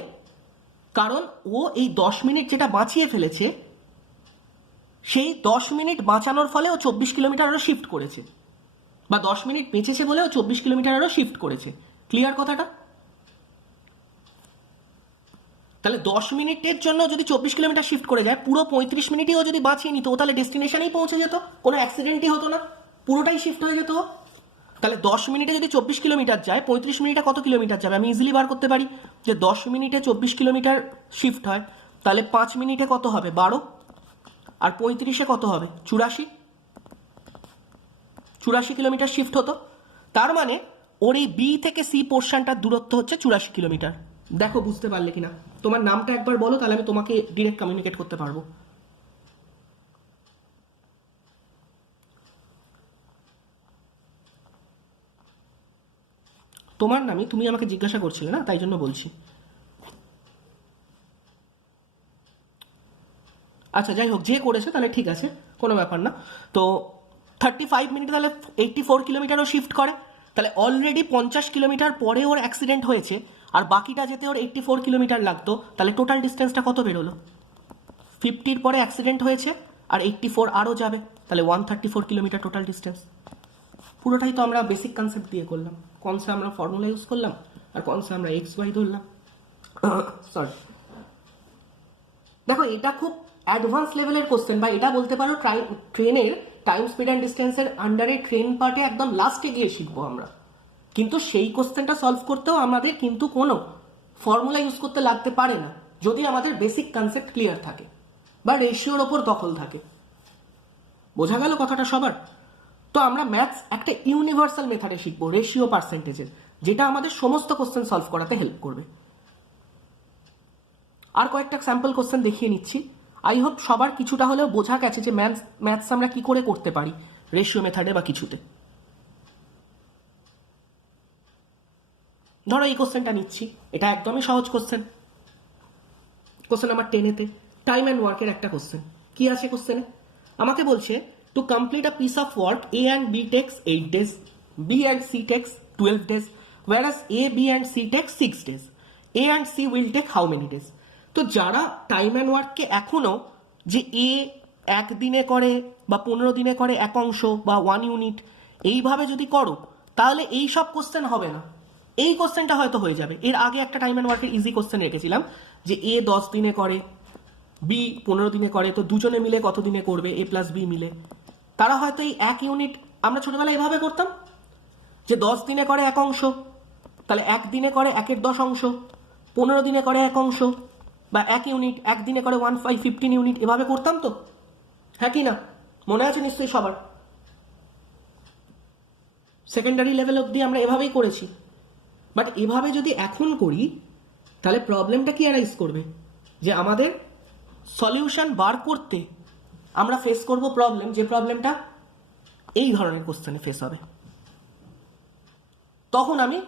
কারণ ও এই 10 মিনিট যেটা বাঁচিয়ে ফেলেছে, সেই 10 মিনিট বাঁচানোর ফলে ও 24 কিলোমিটার আরো শিফট করেছে, বা 10 মিনিট বেঁচেছে বলে ও 24 কিলোমিটার আরো শিফট করেছে। ক্লিয়ার কথাটা? তাহলে 10 মিনিটের জন্য যদি 24 কিলোমিটার শিফট করে যায়, পুরো 35 মিনিটই ও যদি বাঁচিয়ে নিত, ও তাহলে ডেস্টিনেশনেই পৌঁছে যেত, কোনো অ্যাক্সিডেন্টই হতো না, পুরোটাই শিফট হয়ে যেত। তাহলে 10 মিনিটে যদি 24 কিলোমিটার যায়, 35 মিনিটে কত কিলোমিটার যাবে? আমি ইজিলি বার করতে পারি যে 10 মিনিটে 24 কিলোমিটার শিফট হয়, তাহলে 5 মিনিটে কত হবে? 12, আর 35-এ কত হবে? 84 কিলোমিটার শিফট হতো। তার মানে ওর এই বি থেকে সি পোর্শনটার দূরত্ব হচ্ছে 84 কিলোমিটার। দেখো বুঝতে পারলে কিনা? তোমার নামটা একবার বলো, তাহলে আমি তোমাকে ডিরেক্ট কমিউনিকেট করতে পারবো। তোমার নামই, তুমি আমাকে জিজ্ঞাসা করছিলে না, তাই জন্য বলছি। আচ্ছা যাই হোক, যে করেছে তাহলে ঠিক আছে, কোনো ব্যাপার না। তো 35 মিনিট তাহলে 84 কিলোমিটারও শিফট করে, তাহলে অলরেডি 50 কিলোমিটার পরে ওর অ্যাক্সিডেন্ট হয়েছে, আর বাকিটা যেতে ওর 84 কিলোমিটার লাগতো। তাহলে টোটাল ডিস্টেন্সটা কত বেরোলো? 50-র পরে অ্যাক্সিডেন্ট হয়েছে আর 84 আরও যাবে, তাহলে 134 কিলোমিটার টোটাল ডিস্টেন্স। পুরোটাই তো আমরা বেসিক কনসেপ্ট দিয়ে করলাম, কনসে আমরা ফর্মুলা ইউজ করলাম, আর কনসে আমরা এক্স ওয়াই ধরলাম। সরি, দেখো এটা খুব অ্যাডভান্স লেভেলের কোশ্চেন, বা এটা বলতে পারো ট্রেনের টাইম স্পিড অ্যান্ড ডিস্টেন্সের আন্ডারে ট্রেন পার্টে একদম লাস্টে গিয়ে শিখবো আমরা। কিন্তু সেই কোশ্চেনটা সলভ করতেও আমাদের কিন্তু কোনো ফর্মুলা ইউজ করতে লাগতে পারে না, যদি আমাদের বেসিক কনসেপ্ট ক্লিয়ার থাকে বা রেশিওর ওপর দখল থাকে। বোঝা গেল কথাটা সবার? তো আমরা ম্যাথস একটা ইউনিভার্সাল মেথডে শিখবো, রেশিও পার্সেন্টেজের, যেটা আমাদের সমস্ত কোশ্চেন সলভ করাতে হেল্প করবে। আর কয়েকটা স্যাম্পল কোশ্চেন দেখিয়ে নিচ্ছি। আই হোপ সবার কিছুটা হলেও বোঝা গেছে যে ম্যাথস আমরা কি করে করতে পারি রেশিও মেথডে বা কিছুতে। ধরো এই কোশ্চেনটা নিচ্ছি, এটা একদমই সহজ কোশ্চেন, কোশ্চেন নাম্বার 10-এতে টাইম অ্যান্ড ওয়ার্কের একটা কোশ্চেন। কি আছে কোশ্চেনে? আমাকে বলছে to complete a piece of work A and B takes 8 days, B and C takes 12 days, whereas A B and C takes 6 days, A and C will take how many days. তো যারা time and ওয়ার্ককে এখনো যে এ 1 দিনে করে বা 15 দিনে করে এক অংশ বা 1 ইউনিট এইভাবে যদি করো তাহলে এই সব কোশ্চেন হবে না, এই কোশ্চেনটা হয়তো হয়ে যাবে। এর আগে একটা টাইম অ্যান্ড ওয়ার্কের ইজি কোশ্চেন রেখেছিলাম যে এ 10 দিনে করে, বি 15 দিনে করে, তো দুজনে মিলে কত দিনে করবে, এ প্লাস বি মিলে। তারা হয়তো এই 1 ইউনিট, আমরা ছোটবেলায় এভাবে করতাম যে 10 দিনে করে এক অংশ, তাহলে 1 দিনে করে 1-এর 10 অংশ, 15 দিনে করে এক অংশ বা 1 ইউনিট, 1 দিনে করে 15 ইউনিট, এভাবে করতাম তো, হ্যাঁ কি না? মনে আছে নিশ্চয়ই সবার। সেকেন্ডারি লেভেল অবধি আমরা এভাবেই করেছি। বাট এভাবে যদি এখন করি তাহলে প্রবলেমটা কি অ্যারাইজ করবে যে আমাদের সলিউশন বার করতে আমরা ফেস করব প্রবলেম, যে প্রবলেমটা এই ধরনের কোশ্চেনে ফেস হবে। তখন আমি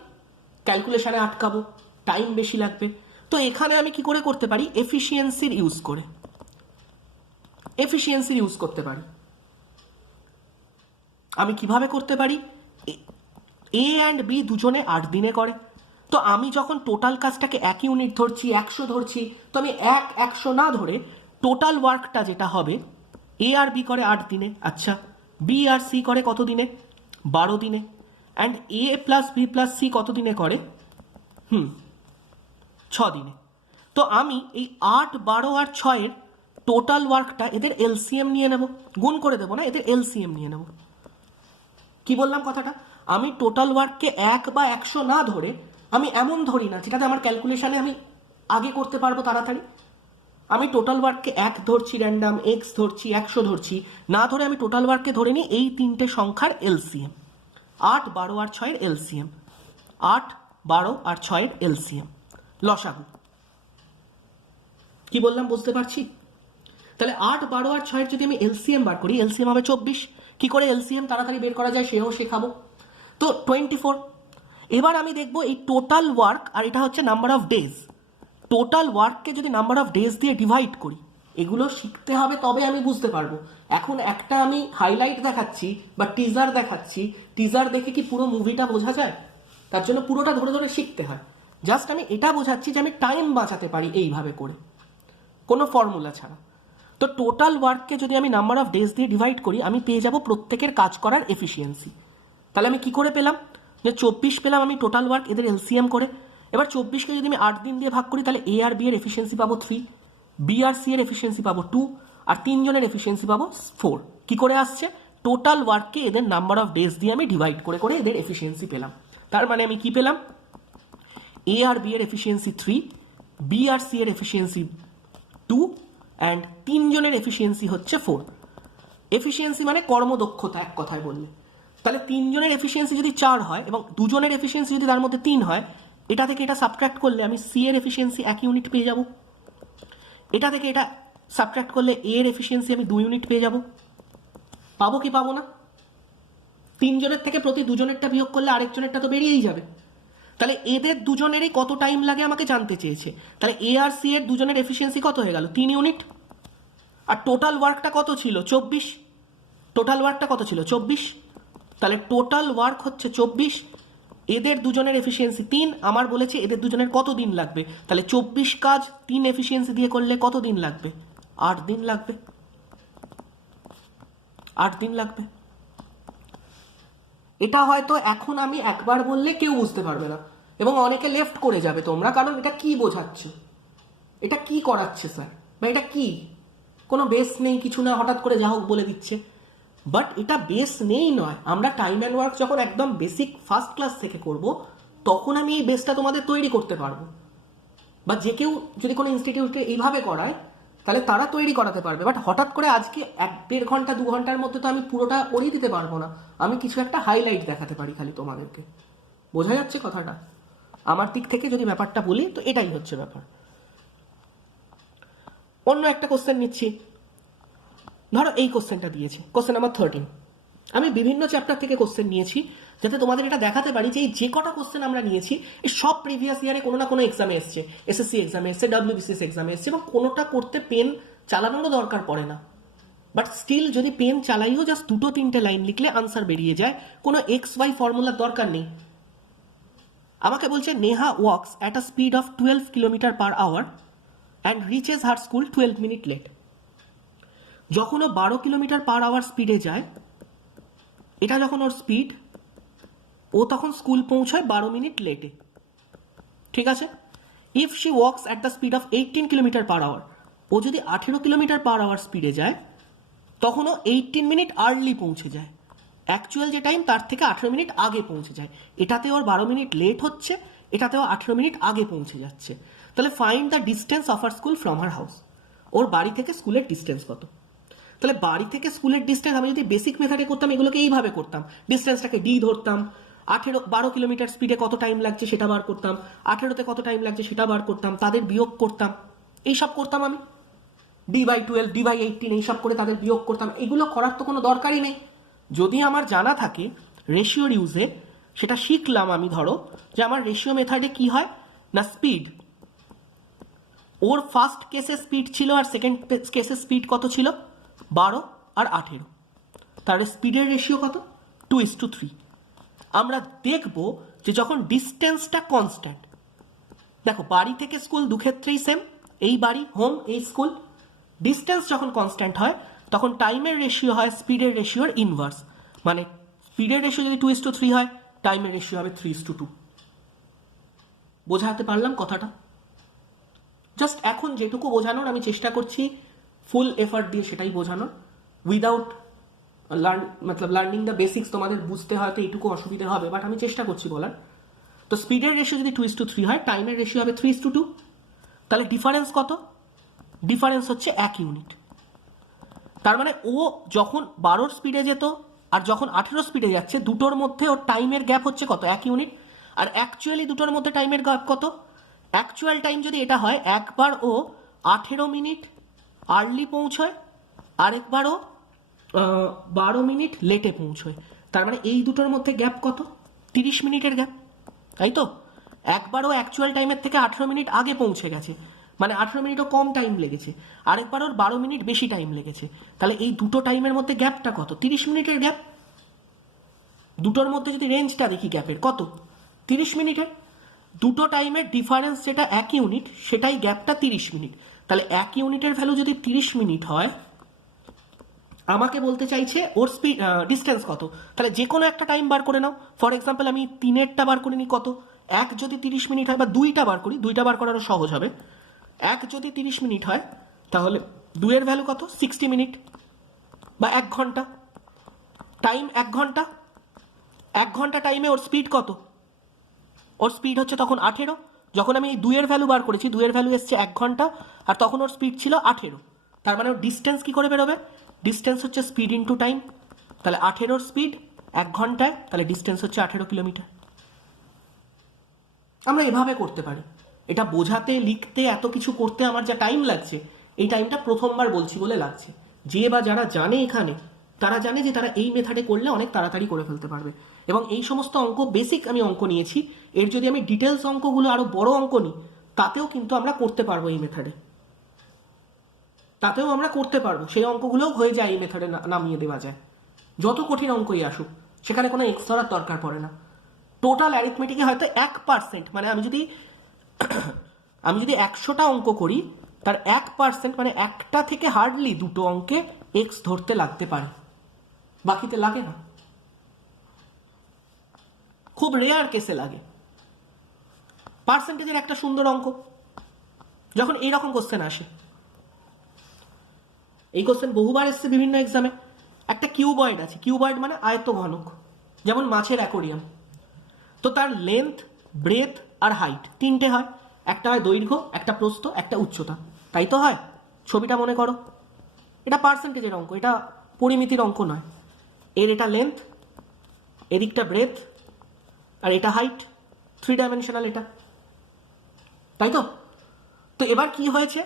ক্যালকুলেশনে আটকাবো, টাইম বেশি লাগবে। তো এখানে আমি কি করে করতে পারি? এফিসিয়েন্সির ইউজ করে, এফিসিয়েন্সির ইউজ করতে পারি। আমি কিভাবে করতে পারি? এ অ্যান্ড বি দুজনে 8 দিনে করে, তো আমি যখন টোটাল কাজটাকে 1 ইউনিট ধরছি, 100 ধরছি, তো আমি 100 না ধরে টোটাল ওয়ার্কটা যেটা হবে এ আর বি করে 8 দিনে, আচ্ছা বি আর সি করে কত দিনে? 12 দিনে। And A plus B plus C কত দিনে করে? 6 দিনে। তো আমি এই 8, 12 আর 6-এর টোটাল ওয়ার্কটা এদের এলসিএম নিয়ে নেব, গুণ করে দেবো না, এদের এলসিএম নিয়ে নেব। কি বললাম কথাটা? আমি টোটাল ওয়ার্ককে 1 বা 100 না ধরে আমি এমন ধরি না যেটাতে আমার ক্যালকুলেশনে আমি আগে করতে পারবো তাড়াতাড়ি। আমি টোটাল ওয়ার্ককে 1 ধরছি, র্যান্ডাম এক্স ধরছি, 100 ধরছি, না ধরে আমি টোটাল ওয়ার্ককে ধরে নিই এই 3টে সংখ্যার এলসিএম, 8, 12 আর 6-এর এলসিএম, 8, 12 আর 6-এর এলসিএম, লসাগু। কি বললাম বুঝতে পারছি? তাহলে 8, 12 আর 6-এর যদি আমি এলসিএম বার করি, এলসিএম হবে 24। কি করে এলসিএম তাড়াতাড়ি বের করা যায় সেও শেখাবো। তো 24। এবার আমি দেখবো এই টোটাল ওয়ার্ক, আর এটা হচ্ছে নাম্বার অফ ডেজ, টোটাল ওয়ার্ককে যদি নাম্বার অফ ডেজ দিয়ে ডিভাইড করি, এগুলো শিখতে হবে তবে আমি বুঝতে পারবো। এখন একটা আমি হাইলাইট দেখাচ্ছি বা টিজার দেখাচ্ছি, টিজার দেখে কি পুরো মুভিটা বোঝা যায়? তার জন্য পুরোটা ধরে ধরে শিখতে হয়। জাস্ট আমি এটা বোঝাচ্ছি যে আমি টাইম বাঁচাতে পারি এইভাবে করে, কোনো ফর্মুলা ছাড়া। তো টোটাল ওয়ার্ককে যদি আমি নাম্বার অফ ডেজ দিয়ে ডিভাইড করি, আমি পেয়ে যাব প্রত্যেকের কাজ করার এফিসিয়েন্সি। তাহলে আমি কি করে পেলাম? যে 24 পেলাম আমি টোটাল ওয়ার্ক এদের এলসিএম করে। এবার 24কে যদি আমি 8 দিন দিয়ে ভাগ করি তাহলে এ আর বি এর এফিসিয়েন্সি পাবো 3, বি আর সি এর এফিসিয়েন্সি পাবো 2, আর 3 জনের এফিসিয়েন্সি পাবো 4। কি করে আসছে? টোটাল ওয়ার্ককে এদের নাম্বার অফ ডেজ দিয়ে আমি ডিভাইড করে করে এদের এফিসিয়েন্সি পেলাম। তার মানে আমি কি পেলাম? এ আর বি এর এফিসিয়েন্সি 3, বি আর সি এর এফিসিয়েন্সি 2, অ্যান্ড 3 জনের এফিসিয়েন্সি হচ্ছে 4। এফিসিয়েন্সি মানে কর্মদক্ষতা এক কথায় বললে। তাহলে 3 জনের এফিসিয়েন্সি যদি 4 হয় এবং 2 জনের এফিসিয়েন্সি যদি তার মধ্যে 3 হয়, এটা থেকে এটা সাবট্রাক্ট করলে আমি সি এর এফিসিয়েন্সি 1 ইউনিট পেয়ে যাব। এটা থেকে এটা সাবট্রাক্ট করলে এ এর এফিসিয়েন্সি আমি 2 ইউনিট পেয়ে যাব। পাবো কি পাবো না? 3 জনের থেকে প্রতি 2 জনেরটা বিয়োগ করলে আরেকজনেরটা তো বেরিয়েই যাবে। তাহলে এদের দুজনেরই কত টাইম লাগে আমাকে জানতে চেয়েছে। তাহলে এ আর সি এর দুজনের এফিসিয়েন্সি কত হয়ে গেল? 3 ইউনিট। আর টোটাল ওয়ার্কটা কত ছিল? 24। টোটাল ওয়ার্কটা কত ছিল? 24। তাহলে টোটাল ওয়ার্ক হচ্ছে 24, এদের দুজনের এফিসিয়েন্সি 3, আমার বলেছে এদের দুজনের কত দিন লাগবে। তাহলে 24 কাজ 3 এফিসিয়েন্সি দিয়ে করলে কত দিন লাগবে? 8 দিন লাগবে। 8 দিন লাগবে। এটা হয়তো এখন আমি একবার বললে কেউ বুঝতে পারবে না এবং অনেকে লেফট করে যাবে তোমরা, কারণ এটা কি বোঝাচ্ছ, এটা কি করাচ্ছে স্যার, বা এটা কি, কোনো বেস নেই কিছু না, হঠাৎ করে যা হোক বলে দিচ্ছে। বাট এটা বেস নেই নয়, আমরা টাইম অ্যান্ড ওয়ার্ক যখন একদম বেসিক ফার্স্ট ক্লাস থেকে করব তখন আমি এই বেসটা তোমাদের তৈরি করতে পারবো। বা যে কেউ যদি কোনো ইনস্টিটিউটে এইভাবে করায় তাহলে তারা তৈরি করাতে পারবে। বাট হঠাৎ করে আজকে 1-1.5 ঘন্টা 2 ঘন্টার মধ্যে তো আমি পুরোটা করিয়ে দিতে পারবো না। আমি কিছু একটা হাইলাইট দেখাতে পারি খালি তোমাদেরকে। বোঝা যাচ্ছে কথাটা? আমার দিক থেকে যদি ব্যাপারটা বলি তো এটাই হচ্ছে ব্যাপার। অন্য একটা কোশ্চেন নিচ্ছি, ধরো এই কোশ্চেনটা দিয়েছে, কোশ্চেন নাম্বার 13। আমি বিভিন্ন চ্যাপ্টার থেকে কোশ্চেন নিয়েছি যাতে তোমাদের এটা দেখাতে পারি যে এই যে কটা কোশ্চেন আমরা নিয়েছি এই সব প্রিভিয়াস ইয়ারে কোনো না কোনো এক্সামে এসছে, এসএসসি এক্সামে এসছে, ডব্লিউবিসিএস এক্সামে এসছে, এবং কোনোটা করতে পেন চালানোরও দরকার পড়ে না। বাট স্টিল যদি পেন চালাইও জাস্ট 2-3টে লাইন লিখলে আনসার বেরিয়ে যায়, কোনো এক্স ওয়াই ফর্মুলার দরকার নেই। আমাকে বলছে Neha walks at a speed of 12 kilometre per hour and reaches her school 12 minute late. যখন ও 12 কিলোমিটার পার আওয়ার স্পিডে যায়, এটা যখন ওর স্পিড, ও তখন স্কুল পৌঁছায় 12 মিনিট লেটে, ঠিক আছে। If she walks at the speed of 18 kilometre per hour, ও যদি 18 কিলোমিটার পার আওয়ার স্পিডে যায় তখন ও 18 মিনিট আর্লি পৌঁছে যায়, অ্যাকচুয়াল যে টাইম তার থেকে 18 মিনিট আগে পৌঁছে যায়। এটাতে ওর 12 মিনিট লেট হচ্ছে, এটাতেও 18 মিনিট আগে পৌঁছে যাচ্ছে। তাহলে find the distance of her school from her house. ওর বাড়ি থেকে স্কুলের ডিস্টেন্স কত? তাহলে বাড়ি থেকে স্কুলের ডিস্টেন্স আমি যদি বেসিক মেথডে করতাম, এগুলোকে এইভাবে করতাম, ডিস্টেন্সটাকে ডি ধরতাম, 12 কিলোমিটার স্পিডে কত টাইম লাগছে সেটা বার করতাম, 18তে কত টাইম লাগছে সেটা বার করতাম, তাদের বিয়োগ করতাম, এইসব করতাম আমি, d/12 d/18 এইসব করে তাদের বিয়োগ করতাম। এগুলো করার তো কোনো দরকারই নেই। যদি আমার জানা থাকে রেশিওর ইউজে, সেটা শিখলাম আমি, ধরো যে আমার রেশিও মেথডে কি হয় না, স্পিড, ওর ফার্স্ট কেসের স্পিড ছিল আর সেকেন্ড কেসের স্পিড কত ছিল, 12 আর 18, তাহলে স্পিডের রেশিও কত, 2:3। আমরা দেখব যে যখন ডিস্টেন্সটা কনস্ট্যান্ট, দেখো বাড়ি থেকে স্কুল দুক্ষেত্রেই সেম, এই বাড়ি হোম, এই স্কুল, ডিস্টেন্স যখন কনস্ট্যান্ট হয় তখন টাইমের রেশিও হয় স্পিডের রেশিওর ইনভার্স, মানে স্পিডের রেশিও যদি 2:3 হয়, টাইমের রেশিও হবে 3:2। বোঝাতে পারলাম কথাটা? জাস্ট এখন যেটুকু বোঝানোর আমি চেষ্টা করছি ফুল এফার্ট দিয়ে সেটাই বোঝানোর, উইদাউট লার্নিং দ্য বেসিক্স। তোমাদের বুঝতে হয়তো এইটুকু অসুবিধা হবে, বাট আমি চেষ্টা করছি বলার। তো স্পিডের রেশিও যদি 2:3 হয়, টাইমের রেশিও হবে 3:2। তাহলে ডিফারেন্স কত? ডিফারেন্স হচ্ছে 1 ইউনিট। তার মানে ও যখন 12 স্পিডে যেত আর যখন 18 স্পিডে যাচ্ছে, দুটোর মধ্যে ওর টাইমের গ্যাপ হচ্ছে কত, 1 ইউনিট। আর অ্যাকচুয়ালি দুটোর মধ্যে টাইমের গ্যাপ কত? অ্যাকচুয়াল টাইম যদি এটা হয়, একবার ও 18 মিনিট আর্লি পৌঁছয়, আরেকবার ও 12 মিনিট লেটে পৌঁছয়। তার মানে এই দুটোর মধ্যে গ্যাপ কত, 30 মিনিটের গ্যাপ, তাই তো। একবারও অ্যাকচুয়াল টাইমের থেকে 18 মিনিট আগে পৌঁছে গেছে, মানে 18 মিনিটও কম টাইম লেগেছে, আরেকবার ওর 12 মিনিট বেশি টাইম লেগেছে। তাহলে এই দুটো টাইমের মধ্যে গ্যাপটা কত, 30 মিনিটের গ্যাপ। দুটোর মধ্যে যদি রেঞ্জটা দেখি গ্যাপের, কত, 30 মিনিটের। দুটো টাইমের ডিফারেন্স যেটা 1 ইউনিট, সেটাই গ্যাপটা 30 মিনিট। তাহলে 1 ইউনিটের ভ্যালু যদি 30 মিনিট হয়, আমাকে বলতে চাইছে ওর স্পিড ডিস্টেন্স কত। তাহলে যে কোনো একটা টাইম বার করে নাও। ফর এক্সাম্পল আমি 3-এরটা বার করে নিই, কত, 1 যদি 30 মিনিট হয়, বা 2টা বার করি, 2টা বার করারও সহজ হবে। 1 যদি 30 মিনিট হয় তাহলে 2-এর ভ্যালু কত, 60 মিনিট বা 1 ঘন্টা। টাইম 1 ঘন্টা, 1 ঘন্টা টাইমে ওর স্পিড কত, ওর স্পিড হচ্ছে তখন 18। যখন আমি এই 2-এর ভ্যালু বার করেছি, 2-এর ভ্যালু এসছে 1 ঘন্টা, আর তখন ওর স্পিড ছিল 18। তার মানে ওর ডিস্টেন্স কি করে বেরোবে, ডিস্টেন্স হচ্ছে স্পিড ইন্টু টাইম। তাহলে 18-র স্পিড 1 ঘন্টায়, তাহলে ডিস্টেন্স হচ্ছে 18 কিলোমিটার। আমরা এভাবে করতে পারি। এটা বোঝাতে, লিখতে, এত কিছু করতে আমার যা টাইম লাগছে, এই টাইমটা প্রথমবার বলছি বলে লাগছে। যে বা যারা জানে এখানে, তারা জানে যে তারা এই মেথডে করলে অনেক তাড়াতাড়ি করে ফেলতে পারবে। এবং এই সমস্ত অঙ্ক, বেসিক আমি অঙ্ক নিয়েছি, এর যদি আমি ডিটেলস অঙ্কগুলো আরো বড় অঙ্ক নিই, তাতেও কিন্তু আমরা করতে পারবো এই মেথডে, তাতেও আমরা করতে পারবো। সেই অঙ্কগুলোও হয়ে যায় এই মেথডে, নামিয়ে দেওয়া যায়। যত কঠিন অঙ্কই আসুক, সেখানে কোনো এক্স ধরার দরকার পড়ে না। টোটাল অ্যারিথমেটিকে হয়তো 1%, মানে আমি যদি 100টা অঙ্ক করি, তার 1%, মানে একটা থেকে হার্ডলি দুটো অঙ্কে এক্স ধরতে লাগতে পারে, বাকিতে লাগে না। খুব রেয়ার কেসে লাগে। পার্সেন্টেজের একটা সুন্দর অঙ্ক, যখন এইরকম কোশ্চেন আসে, এই কোশ্চেন বহুবার এসছে বিভিন্ন এক্সামে। একটা কিউবয়েড আছে, কিউবয়েড মানে আয়ত ঘনক, যেমন মাছের অ্যাকোরিয়াম। তো তার লেন্থ, ব্রেথ আর হাইট 3টে হয়। একটা হয় দৈর্ঘ্য, একটা প্রস্থ, একটা উচ্চতা, তাই তো হয়। ছবিটা মনে করো, এটা পার্সেন্টেজের অঙ্ক, এটা পরিমিতির অঙ্ক নয়। এর এটা লেন্থ, এদিকটা ব্রেথ, আর এটা হাইট, 3 ডাইমেনশনাল এটা, তাই তো। তো এবার কি হয়েছে,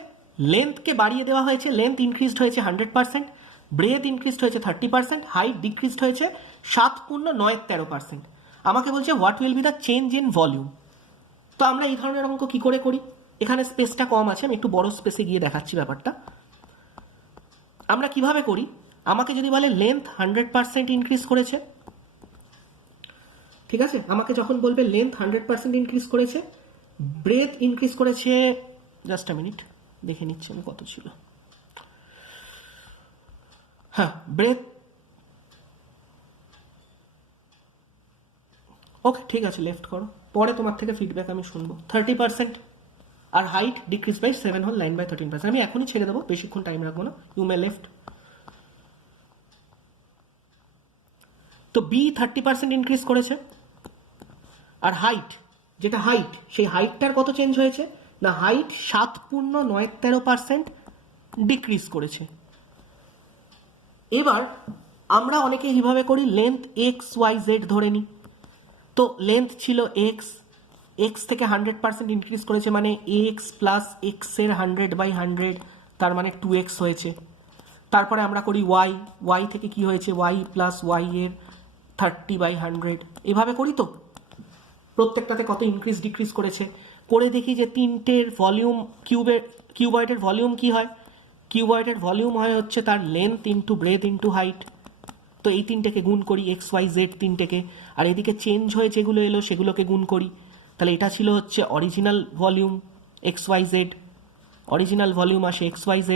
লেন্থকে বাড়িয়ে দেওয়া হয়েছে, লেন্থ ইনক্রিজড হয়েছে 100%, ব্রেথ ইনক্রিজড হয়েছে 30%, হাইট ডিক্রিজড হয়েছে 7.913%। আমাকে বলছে what will be the change in volume. তো আমরা এই ধরনের অঙ্ক কি করে করি? এখানে স্পেসটা কম আছে, আমি একটু বড় স্পেসে গিয়ে দেখাচ্ছি ব্যাপারটা। আমরা কিভাবে করি, আমাকে যদি বলে লেন্থ 100% ইনক্রিজ করেছে, ঠিক আছে, আমাকে যখন বলবে লেন্থ 100% ইনক্রিজ করেছে, ব্রেথ ইনক্রিজ করেছে, জাস্ট আ মিনিট দেখে নিচ্ছি আমি কত ছিল, হ্যাঁ ব্রেথ, ওকে ঠিক আছে লেফট করো, পরে তোমার থেকে ফিডব্যাক আমি শুনবো। 30%, আর হাইট ডিক্রিজ বাই 7 হোল 9/13%। আমি এখনই ছেড়ে দেবো, বেশিক্ষণ টাইম রাখবো না। You may left. তো বি 30% ইনক্রিজ করেছে, আর হাইট, যেটা হাইট, সেই হাইটটার কত চেঞ্জ হয়েছে না, হাইট 7.913% ডিক্রিজ করেছে। এবার আমরা অনেকে এইভাবে করি, লেন্থ XYZ ধরে নিই। তো লেন্থ ছিল x থেকে 100% ইনক্রিজ করেছে, মানে x প্লাস x এর 100/100, তার মানে 2x হয়েছে। তারপরে আমরা করি y থেকে কি হয়েছে, y প্লাস y এর 30/100, এভাবে করি। তো প্রত্যেকটাতে কত ইনক্রিজ ডিক্রিজ করেছে, করে দেখি যে তিনটের ভলিউম, কিউবয়েডের ভলিউম কি হয়, কিউবয়েডের ভলিউম হয় হচ্ছে তার length into breadth into height. তো এই তিনটেকে গুণ করি, XYZ তিনটেকে, আর এদিকে চেঞ্জ হয়ে যেগুলো এলো সেগুলোকে গুণ করি। তাহলে এটা ছিল হচ্ছে original volume XYZ, original volume আসে XYZ,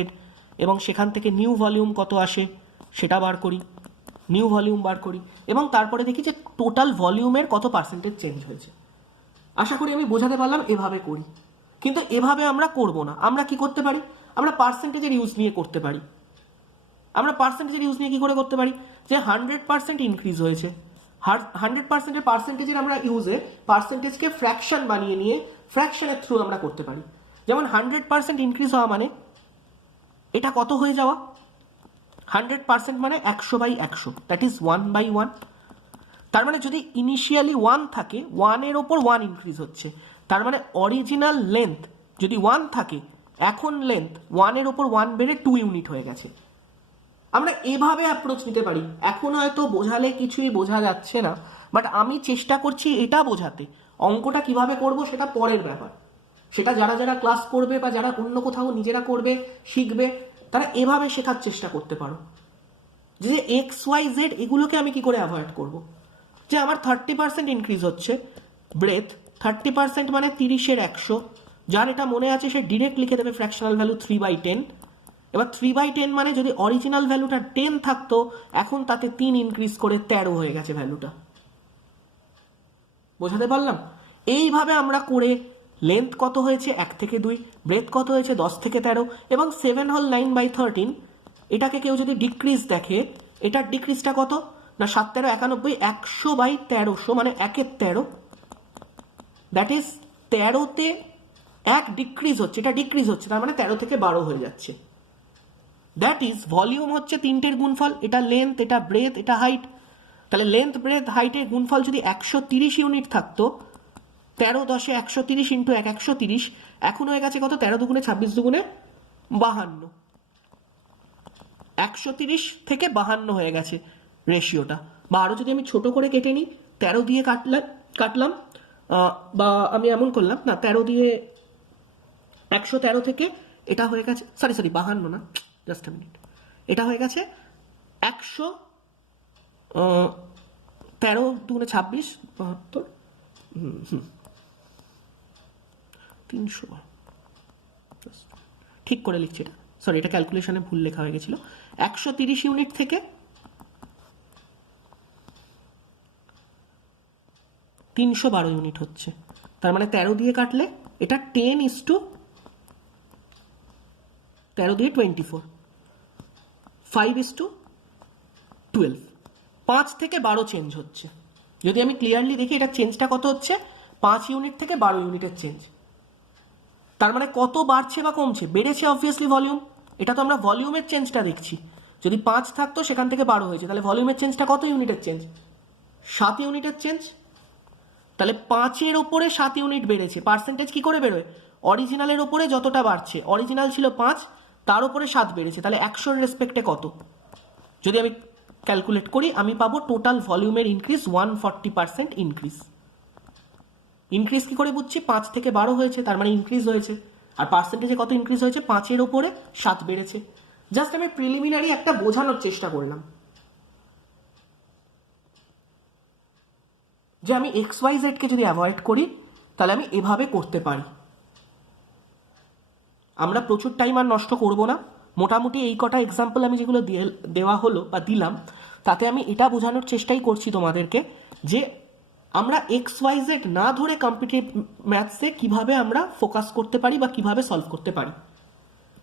এবং সেখান থেকে নিউ ভলিউম কত আসে সেটা বার করি, নিউ ভলিউম বার করি, এবং তারপরে দেখি যে টোটাল ভলিউমের কত পার্সেন্টেজ চেঞ্জ হয়েছে। আশা করি আমি বোঝাতে পারলাম। এভাবে করি, কিন্তু এভাবে আমরা করব না। আমরা কি করতে পারি, আমরা পার্সেন্টেজের ইউজ নিয়ে করতে পারি। আমরা পার্সেন্টেজের ইউজ নিয়ে কি করে করতে পারি, যে 100% ইনক্রিজ হয়েছে, 100%-এর পার্সেন্টেজের আমরা ইউজে পার্সেন্টেজকে ফ্র্যাকশন বানিয়ে নিয়ে ফ্র্যাকশনের থ্রু আমরা করতে পারি। যেমন 100% ইনক্রিজ হওয়া মানে এটা কত হয়ে যাওয়া, 100% মানে 100/100, দ্যাট ইজ 1/1। তার মানে যদি ইনিশিয়ালি 1 থাকে, 1-এর ওপর 1 ইনক্রিজ হচ্ছে, তার মানে অরিজিনাল লেন্থ যদি 1 থাকে, এখন লেন্থ 1-এর ওপর 1 বেড়ে 2 ইউনিট হয়ে গেছে। আমরা এভাবে অ্যাপ্রোচ নিতে পারি। এখন হয়তো বোঝালে কিছুই বোঝা যাচ্ছে না, বাট আমি চেষ্টা করছি এটা বোঝাতে। অঙ্কটা কিভাবে করব সেটা পরের ব্যাপার, সেটা যারা যারা ক্লাস করবে বা যারা অন্য কোথাও নিজেরা করবে শিখবে, তারা এভাবে শেখার চেষ্টা করতে পারো যে XYZ এগুলোকে আমি কি করে অ্যাভয়েড করব। যে আমার 30% ইনক্রিজ হচ্ছে, ব্রেথ 30% মানে 30-এর 100, যার এটা মনে আছে সে ডিরেক্ট লিখে দেবে ফ্র্যাকশনাল ভ্যালু 3/10। এবার 3/10 মানে যদি অরিজিনাল ভ্যালুটা 10 থাকতো, এখন তাতে 3 ইনক্রিজ করে 13 হয়ে গেছে ভ্যালুটা। বোঝাতে পারলাম? এইভাবে আমরা করে লেন্থ কত হয়েছে 1 থেকে 2, ব্রেথ কত হয়েছে 10 থেকে 13, এবং 7 হোল 9/13, এটাকে কেউ যদি ডিক্রিজ দেখে, এটার ডিক্রিজটা কত না 7-13-91, 100/1300 মানে 1-এর 13, দ্যাট ইজ 13-তে 1 ডিক্রিজ হচ্ছে, এটা ডিক্রিজ হচ্ছে, তার মানে 13 থেকে 12 হয়ে যাচ্ছে। দ্যাট ইজ ভলিউম হচ্ছে তিনটের গুণফল, এটা লেন্থ, এটা ব্রেথ, এটা হাইট। তাহলে লেন্থ ব্রেথ হাইটের গুণফল যদি 130 ইউনিট থাকতো, 13-10-এ 130 ইন্টু 1 130, এখন হয়ে গেছে কত, 13 দুগুণে 26 দুগুণে 52, 130 থেকে 52 হয়ে গেছে রেশিওটা। বা আরো যদি আমি ছোট করে কেটে নিই, 13 দিয়ে কাটলাম, বা আমি এমন করলাম না, 13 দিয়ে 113 থেকে এটা হয়ে গেছে, সরি 52 না, জাস্ট আ মিনিট, এটা হয়ে গেছে 13 দুগুণে 26, 72, 300, ঠিক করে লিখছি এটা, সরি এটা ক্যালকুলেশনে ভুল লেখা হয়ে গেছিল। 130 ইউনিট থেকে 312 ইউনিট হচ্ছে, তার মানে 13 দিয়ে কাটলে এটা 10:13 দিয়ে 24, 5:12, 5 থেকে 12 চেঞ্জ হচ্ছে। যদি আমি ক্লিয়ারলি দেখি এটা চেঞ্জটা কত হচ্ছে, 5 ইউনিট থেকে 12 ইউনিটের চেঞ্জ। তার মানে কত বাড়ছে বা কমছে, বেড়েছে অবভিয়াসলি ভলিউম, এটা তো আমরা ভলিউমের চেঞ্জটা দেখছি। যদি 5 থাকতো সেখান থেকে 12 হয়েছে, তাহলে ভলিউমের চেঞ্জটা কত ইউনিটের চেঞ্জ, 7 ইউনিটের চেঞ্জ। তাহলে 5-এর ওপরে 7 ইউনিট বেড়েছে, পার্সেন্টেজ কি করে বেরোয়, অরিজিনালের ওপরে যতটা বাড়ছে, অরিজিনাল ছিল 5, তার উপরে 7 বেড়েছে, তাহলে 100-র রেসপেক্টে কত? যদি আমি ক্যালকুলেট করি আমি পাবো টোটাল ভলিউমের ইনক্রিজ 140% ইনক্রিজ। ইনক্রিজ কি করে বুঝছি? 5 থেকে 12 হয়েছে, তার মানে ইনক্রিজ হয়েছে। আর পার্সেন্টেজে কত ইনক্রিজ হয়েছে? 5-এর ওপরে 7 বেড়েছে। জাস্ট আমি প্রিলিমিনারি একটা বোঝানোর চেষ্টা করলাম যে আমি XYZ কে যদি অ্যাভয়েড করি তাহলে আমি এভাবে করতে পারি। আমরা প্রচুর টাইম আর নষ্ট করব না, মোটামুটি এই কটা এক্সাম্পল আমি যেগুলো দেওয়া হলো বা দিলাম তাতে আমি এটা বোঝানোর চেষ্টাই করছি তোমাদেরকে যে আমরা XYZ না ধরে কম্পিটিটিভ ম্যাথসে কিভাবে আমরা ফোকাস করতে পারি বা কিভাবে সলভ করতে পারি।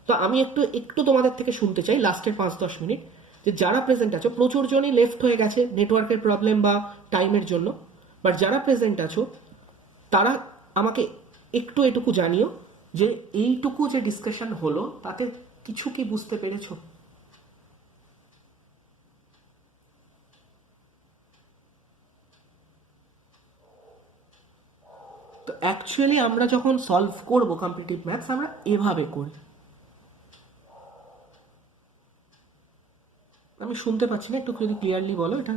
তো আমি একটু তোমাদের থেকে শুনতে চাই লাস্টের 5-10 মিনিট যে যারা প্রেজেন্ট আছো, প্রচুর জনই লেফট হয়ে গেছে নেটওয়ার্কের প্রবলেম বা টাইমের জন্য, বাট যারা প্রেজেন্ট আছো তারা আমাকে একটু এটুকু জানিও যে এইটুকু যে ডিসকাশন হলো তাতে কিছু কি বুঝতে পেরেছো? তো অ্যাকচুয়ালি আমরা যখন সলভ করব কম্পিটিটিভ ম্যাথস আমরা এভাবে করি। আমি শুনতে পাচ্ছি না, একটু যদি ক্লিয়ারলি বলো। এটা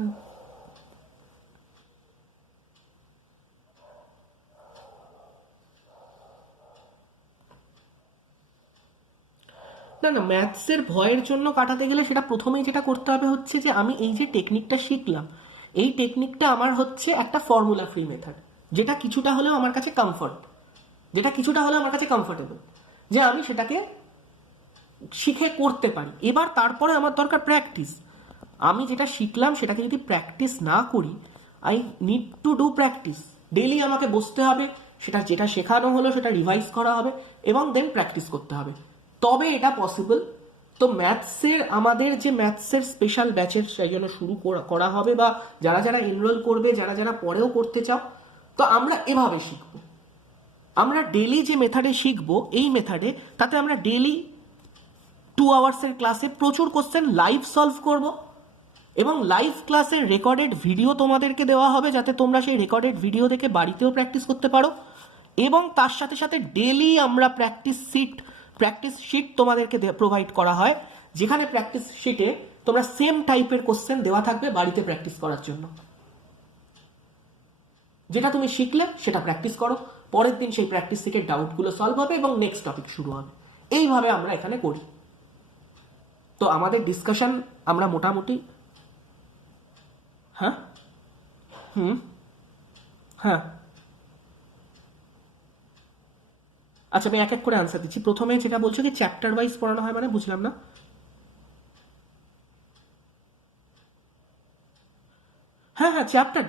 না না, ম্যাথসের ভয়ের জন্য কাটাতে গেলে সেটা প্রথমেই যেটা করতে হবে হচ্ছে যে আমি এই যে টেকনিকটা শিখলাম, এই টেকনিকটা আমার হচ্ছে একটা ফর্মুলা ফ্রি মেথড, যেটা কিছুটা হলেও আমার কাছে কমফোর্টেবল, যে আমি সেটাকে শিখে করতে পারি। এবার তারপরে আমার দরকার প্র্যাকটিস। আমি যেটা শিখলাম সেটাকে যদি প্র্যাকটিস না করি, I need to do practice. Daily আমাকে বসতে হবে, সেটা যেটা শেখানো হলো সেটা রিভাইজ করা হবে এবং দেন প্র্যাকটিস করতে হবে, তবে এটা পসিবল। তো ম্যাথসের আমাদের যে ম্যাথসের স্পেশাল ব্যাচের সেই জন্য শুরু করা হবে, বা যারা যারা এনরোল করবে, যারা যারা পরেও করতে চাও, তো আমরা এভাবে শিখবো। আমরা ডেলি যে মেথডে শিখবো, এই মেথডে তাতে আমরা ডেলি 2 আওয়ার্সের ক্লাসে প্রচুর কোশ্চেন লাইভ সলভ করব এবং লাইভ ক্লাসের রেকর্ডেড ভিডিও তোমাদেরকে দেওয়া হবে যাতে তোমরা সেই রেকর্ডেড ভিডিও দেখে বাড়িতেও প্র্যাকটিস করতে পারো। এবং তার সাথে সাথে ডেলি আমরা প্র্যাকটিস শিট তোমাদেরকে প্রোভাইড করা হয়, যেখানে প্র্যাকটিস শিটে তোমরা সেম টাইপের কোশ্চেন দেওয়া থাকবে বাড়িতে প্র্যাকটিস করার জন্য। যেটা তুমি শিখলে সেটা প্র্যাকটিস করো, পরের দিন সেই প্র্যাকটিস শিটের ডাউটগুলো সলভ হবে এবং নেক্সট টপিক শুরু হবে। এইভাবে আমরা এখানে করি। তো আমাদের ডিসকাশন আমরা মোটামুটি হ্যাঁ হ্যাঁ আচ্ছা, আমি এক এক করে আনসার দিচ্ছি। প্রথমে যেটা বলছো কি চ্যাপ্টার ওয়াইজ পড়ানো হয়, মানে বুঝলাম না। হ্যাঁ হ্যাঁ, চ্যাপ্টার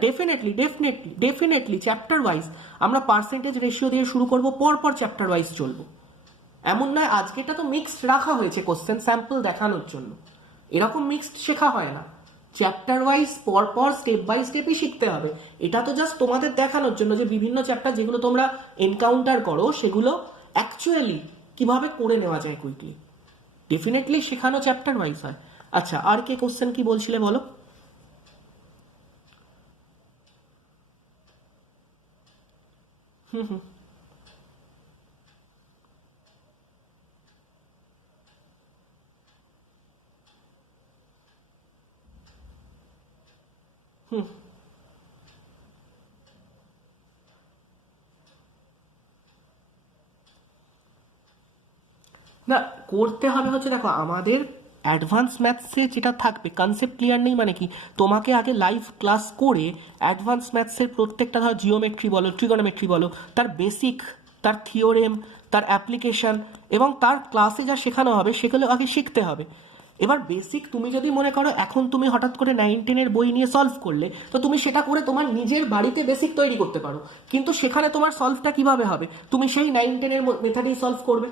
ডেফিনেটলি চ্যাপ্টার ওয়াইজ আমরা পার্সেন্টেজ রেশিও দিয়ে শুরু করব, পর চ্যাপ্টার ওয়াইজ চলবো। এমন নয় আজকেটা তো মিক্সড রাখা হয়েছে কোশ্চেন স্যাম্পল দেখানোর জন্য, এরকম মিক্সড শেখা হয় না। চ্যাপ্টার ওয়াইজ পর স্টেপ বাই স্টেপই শিখতে হবে। এটা তো জাস্ট তোমাদের দেখানোর জন্য যে বিভিন্ন চ্যাপ্টার যেগুলো তোমরা এনকাউন্টার করো সেগুলো অ্যাকচুয়ালি কিভাবে করে নেওয়া যায় কুইকলি। ডেফিনেটলি শেখানো চ্যাপ্টার ওয়াইজ হয়। আচ্ছা, আর কে কোশ্চেন কি বলছিলে বলো। না, করতে হবে হচ্ছে, দেখো আমাদের অ্যাডভান্স ম্যাথসে যেটা থাকবে, কনসেপ্ট ক্লিয়ার নেই মানে কি, তোমাকে আগে লাইভ ক্লাস করে অ্যাডভান্স ম্যাথসের প্রত্যেকটা, ধর জিওমেট্রি বলো, ট্রিগোনোমেট্রি বলো, তার বেসিক, তার থিওরেম, তার অ্যাপ্লিকেশন এবং তার ক্লাসে যা শেখানো হবে সেগুলো আগে শিখতে হবে। এবার বেসিক তুমি যদি মনে করো এখন তুমি হঠাৎ করে 9-10-এর বই নিয়ে সলভ করলে, তো তুমি সেটা করে তোমার নিজের বাড়িতে বেসিক তৈরি করতে পারো, কিন্তু সেখানে তোমার সলভটা কিভাবে হবে? তুমি সেই 9-10-এর মেথডেই সলভ করবে,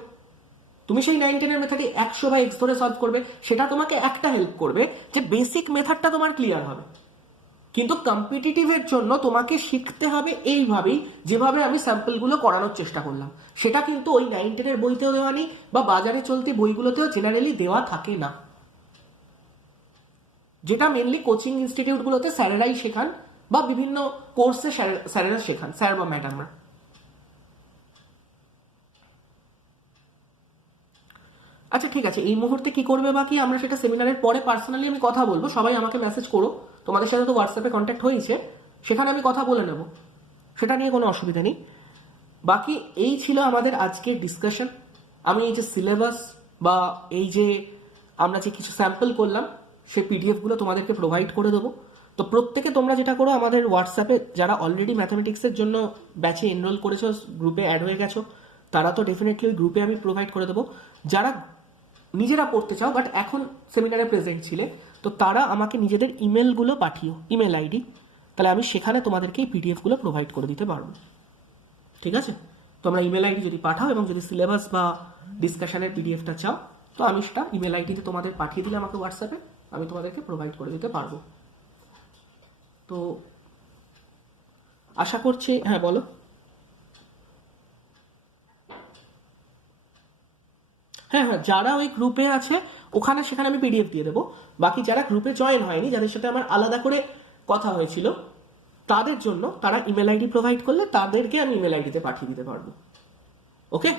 তুমি সেই 9-10-এর মেথডে 100/x ধরে সলভ করবে, সেটা তোমাকে একটা হেল্প করবে যে বেসিক মেথডটা তোমার ক্লিয়ার হবে। কিন্তু কম্পিটিটিভের জন্য তোমাকে শিখতে হবে এইভাবেই, যেভাবে আমি স্যাম্পলগুলো করানোর চেষ্টা করলাম। সেটা কিন্তু ওই 9-10-এর বইতেও দেওয়া নেই বা বাজারে চলতি বইগুলোতেও জেনারেলি দেওয়া থাকে না। যেটা মেনলি কোচিং ইনস্টিটিউটগুলোতে স্যারেরাই শেখান বা বিভিন্ন কোর্সে স্যারেরা শেখান, স্যার বা ম্যাডামরা। আচ্ছা ঠিক আছে, এই মুহূর্তে কি করবে বাকি আমরা সেটা সেমিনারের পরে পার্সোনালি আমি কথা বলবো, সবাই আমাকে মেসেজ করো, তোমাদের সাথে তো হোয়াটসঅ্যাপে কন্ট্যাক্ট হয়েছে, সেখানে আমি কথা বলে নেব, সেটা নিয়ে কোনো অসুবিধা নেই। বাকি এই ছিল আমাদের আজকের ডিসকাশন। আমি এই যে সিলেবাস বা এই যে আমরা যে কিছু স্যাম্পল করলাম সেই পিডিএফগুলো তোমাদেরকে প্রোভাইড করে দেবো। তো প্রত্যেকে তোমরা যেটা করো, আমাদের হোয়াটসঅ্যাপে যারা অলরেডি ম্যাথামেটিক্সের জন্য ব্যাচে এনরোল করেছো, গ্রুপে অ্যাড হয়ে গেছো, তারা তো ডেফিনেটলি ওই গ্রুপে আমি প্রোভাইড করে দেবো। যারা নিজেরা পড়তে চাও বাট এখন সেমিনারে প্রেজেন্ট ছিলে, তো তারা আমাকে নিজেদের ইমেলগুলো পাঠিও, ইমেল আইডি, তাহলে আমি সেখানে তোমাদেরকে এই পিডিএফগুলো প্রোভাইড করে দিতে পারবো। ঠিক আছে, তোমরা ইমেল আইডি যদি পাঠাও এবং যদি সিলেবাস বা ডিসকাশনের পিডিএফটা চাও, তো আমি সেটা ইমেল আইডিতে তোমাদের পাঠিয়ে দিলে আমাকে হোয়াটসঅ্যাপে, আমি তোমাদেরকে প্রোভাইড করে দিতে পারবো। তো আশা করছি, হ্যাঁ বলো। হ্যাঁ হ্যাঁ, যারা ওই গ্রুপে আছে ওখানে সেখানে আমি পিডিএফ দিয়ে দেবো। বাকি যারা গ্রুপে জয়েন হয়নি, যাদের সাথে আমার আলাদা করে কথা হয়েছিল, তাদের জন্য তারা ইমেল আইডি প্রোভাইড করলে তাদেরকে আমি ইমেল আইডিতে পাঠিয়ে দিতে পারবো। ওকে,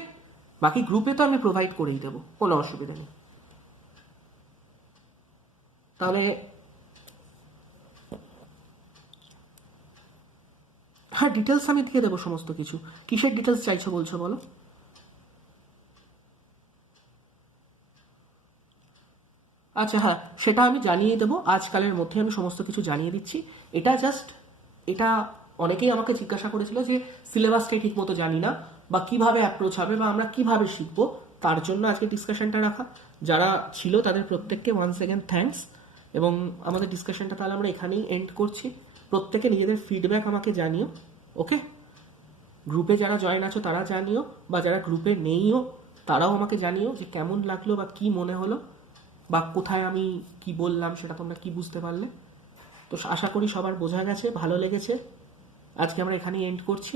বাকি গ্রুপে তো আমি প্রোভাইড করেই দেবো, কোনো অসুবিধা নেই। তাহলে হ্যাঁ, ডিটেলস আমি দিয়ে দেবো সমস্ত কিছু। কিসের ডিটেলস চাইছো বলছো বলো? আচ্ছা হ্যাঁ, সেটা আমি জানিয়ে দেবো, আজকালের মধ্যে আমি সমস্ত কিছু জানিয়ে দিচ্ছি। এটা জাস্ট, এটা অনেকেই আমাকে জিজ্ঞাসা করেছিল যে সিলেবাসটাই ঠিক মতো জানি না, বা কিভাবে অ্যাপ্রোচ হবে, বা আমরা কিভাবে শিখবো, তার জন্য আজকে ডিসকাশনটা রাখা। যারা ছিল তাদের প্রত্যেককে ওয়ান্স এগেন থ্যাঙ্কস। এবং আমাদের ডিসকাশনটা তাহলে আমরা এখানেই এন্ড করছি। প্রত্যেকে নিজেদের ফিডব্যাক আমাকে জানিও। ওকে, গ্রুপে যারা জয়েন আছো তারা জানিও, বা যারা গ্রুপে নেইও তারাও আমাকে জানিও যে কেমন লাগলো বা কি মনে হলো, বা কোথায় আমি কি বললাম সেটা তোমরা কি বুঝতে পারলে। তো আশা করি সবার বোঝা গেছে, ভালো লেগেছে। আজকে আমরা এখানেই এন্ড করছি।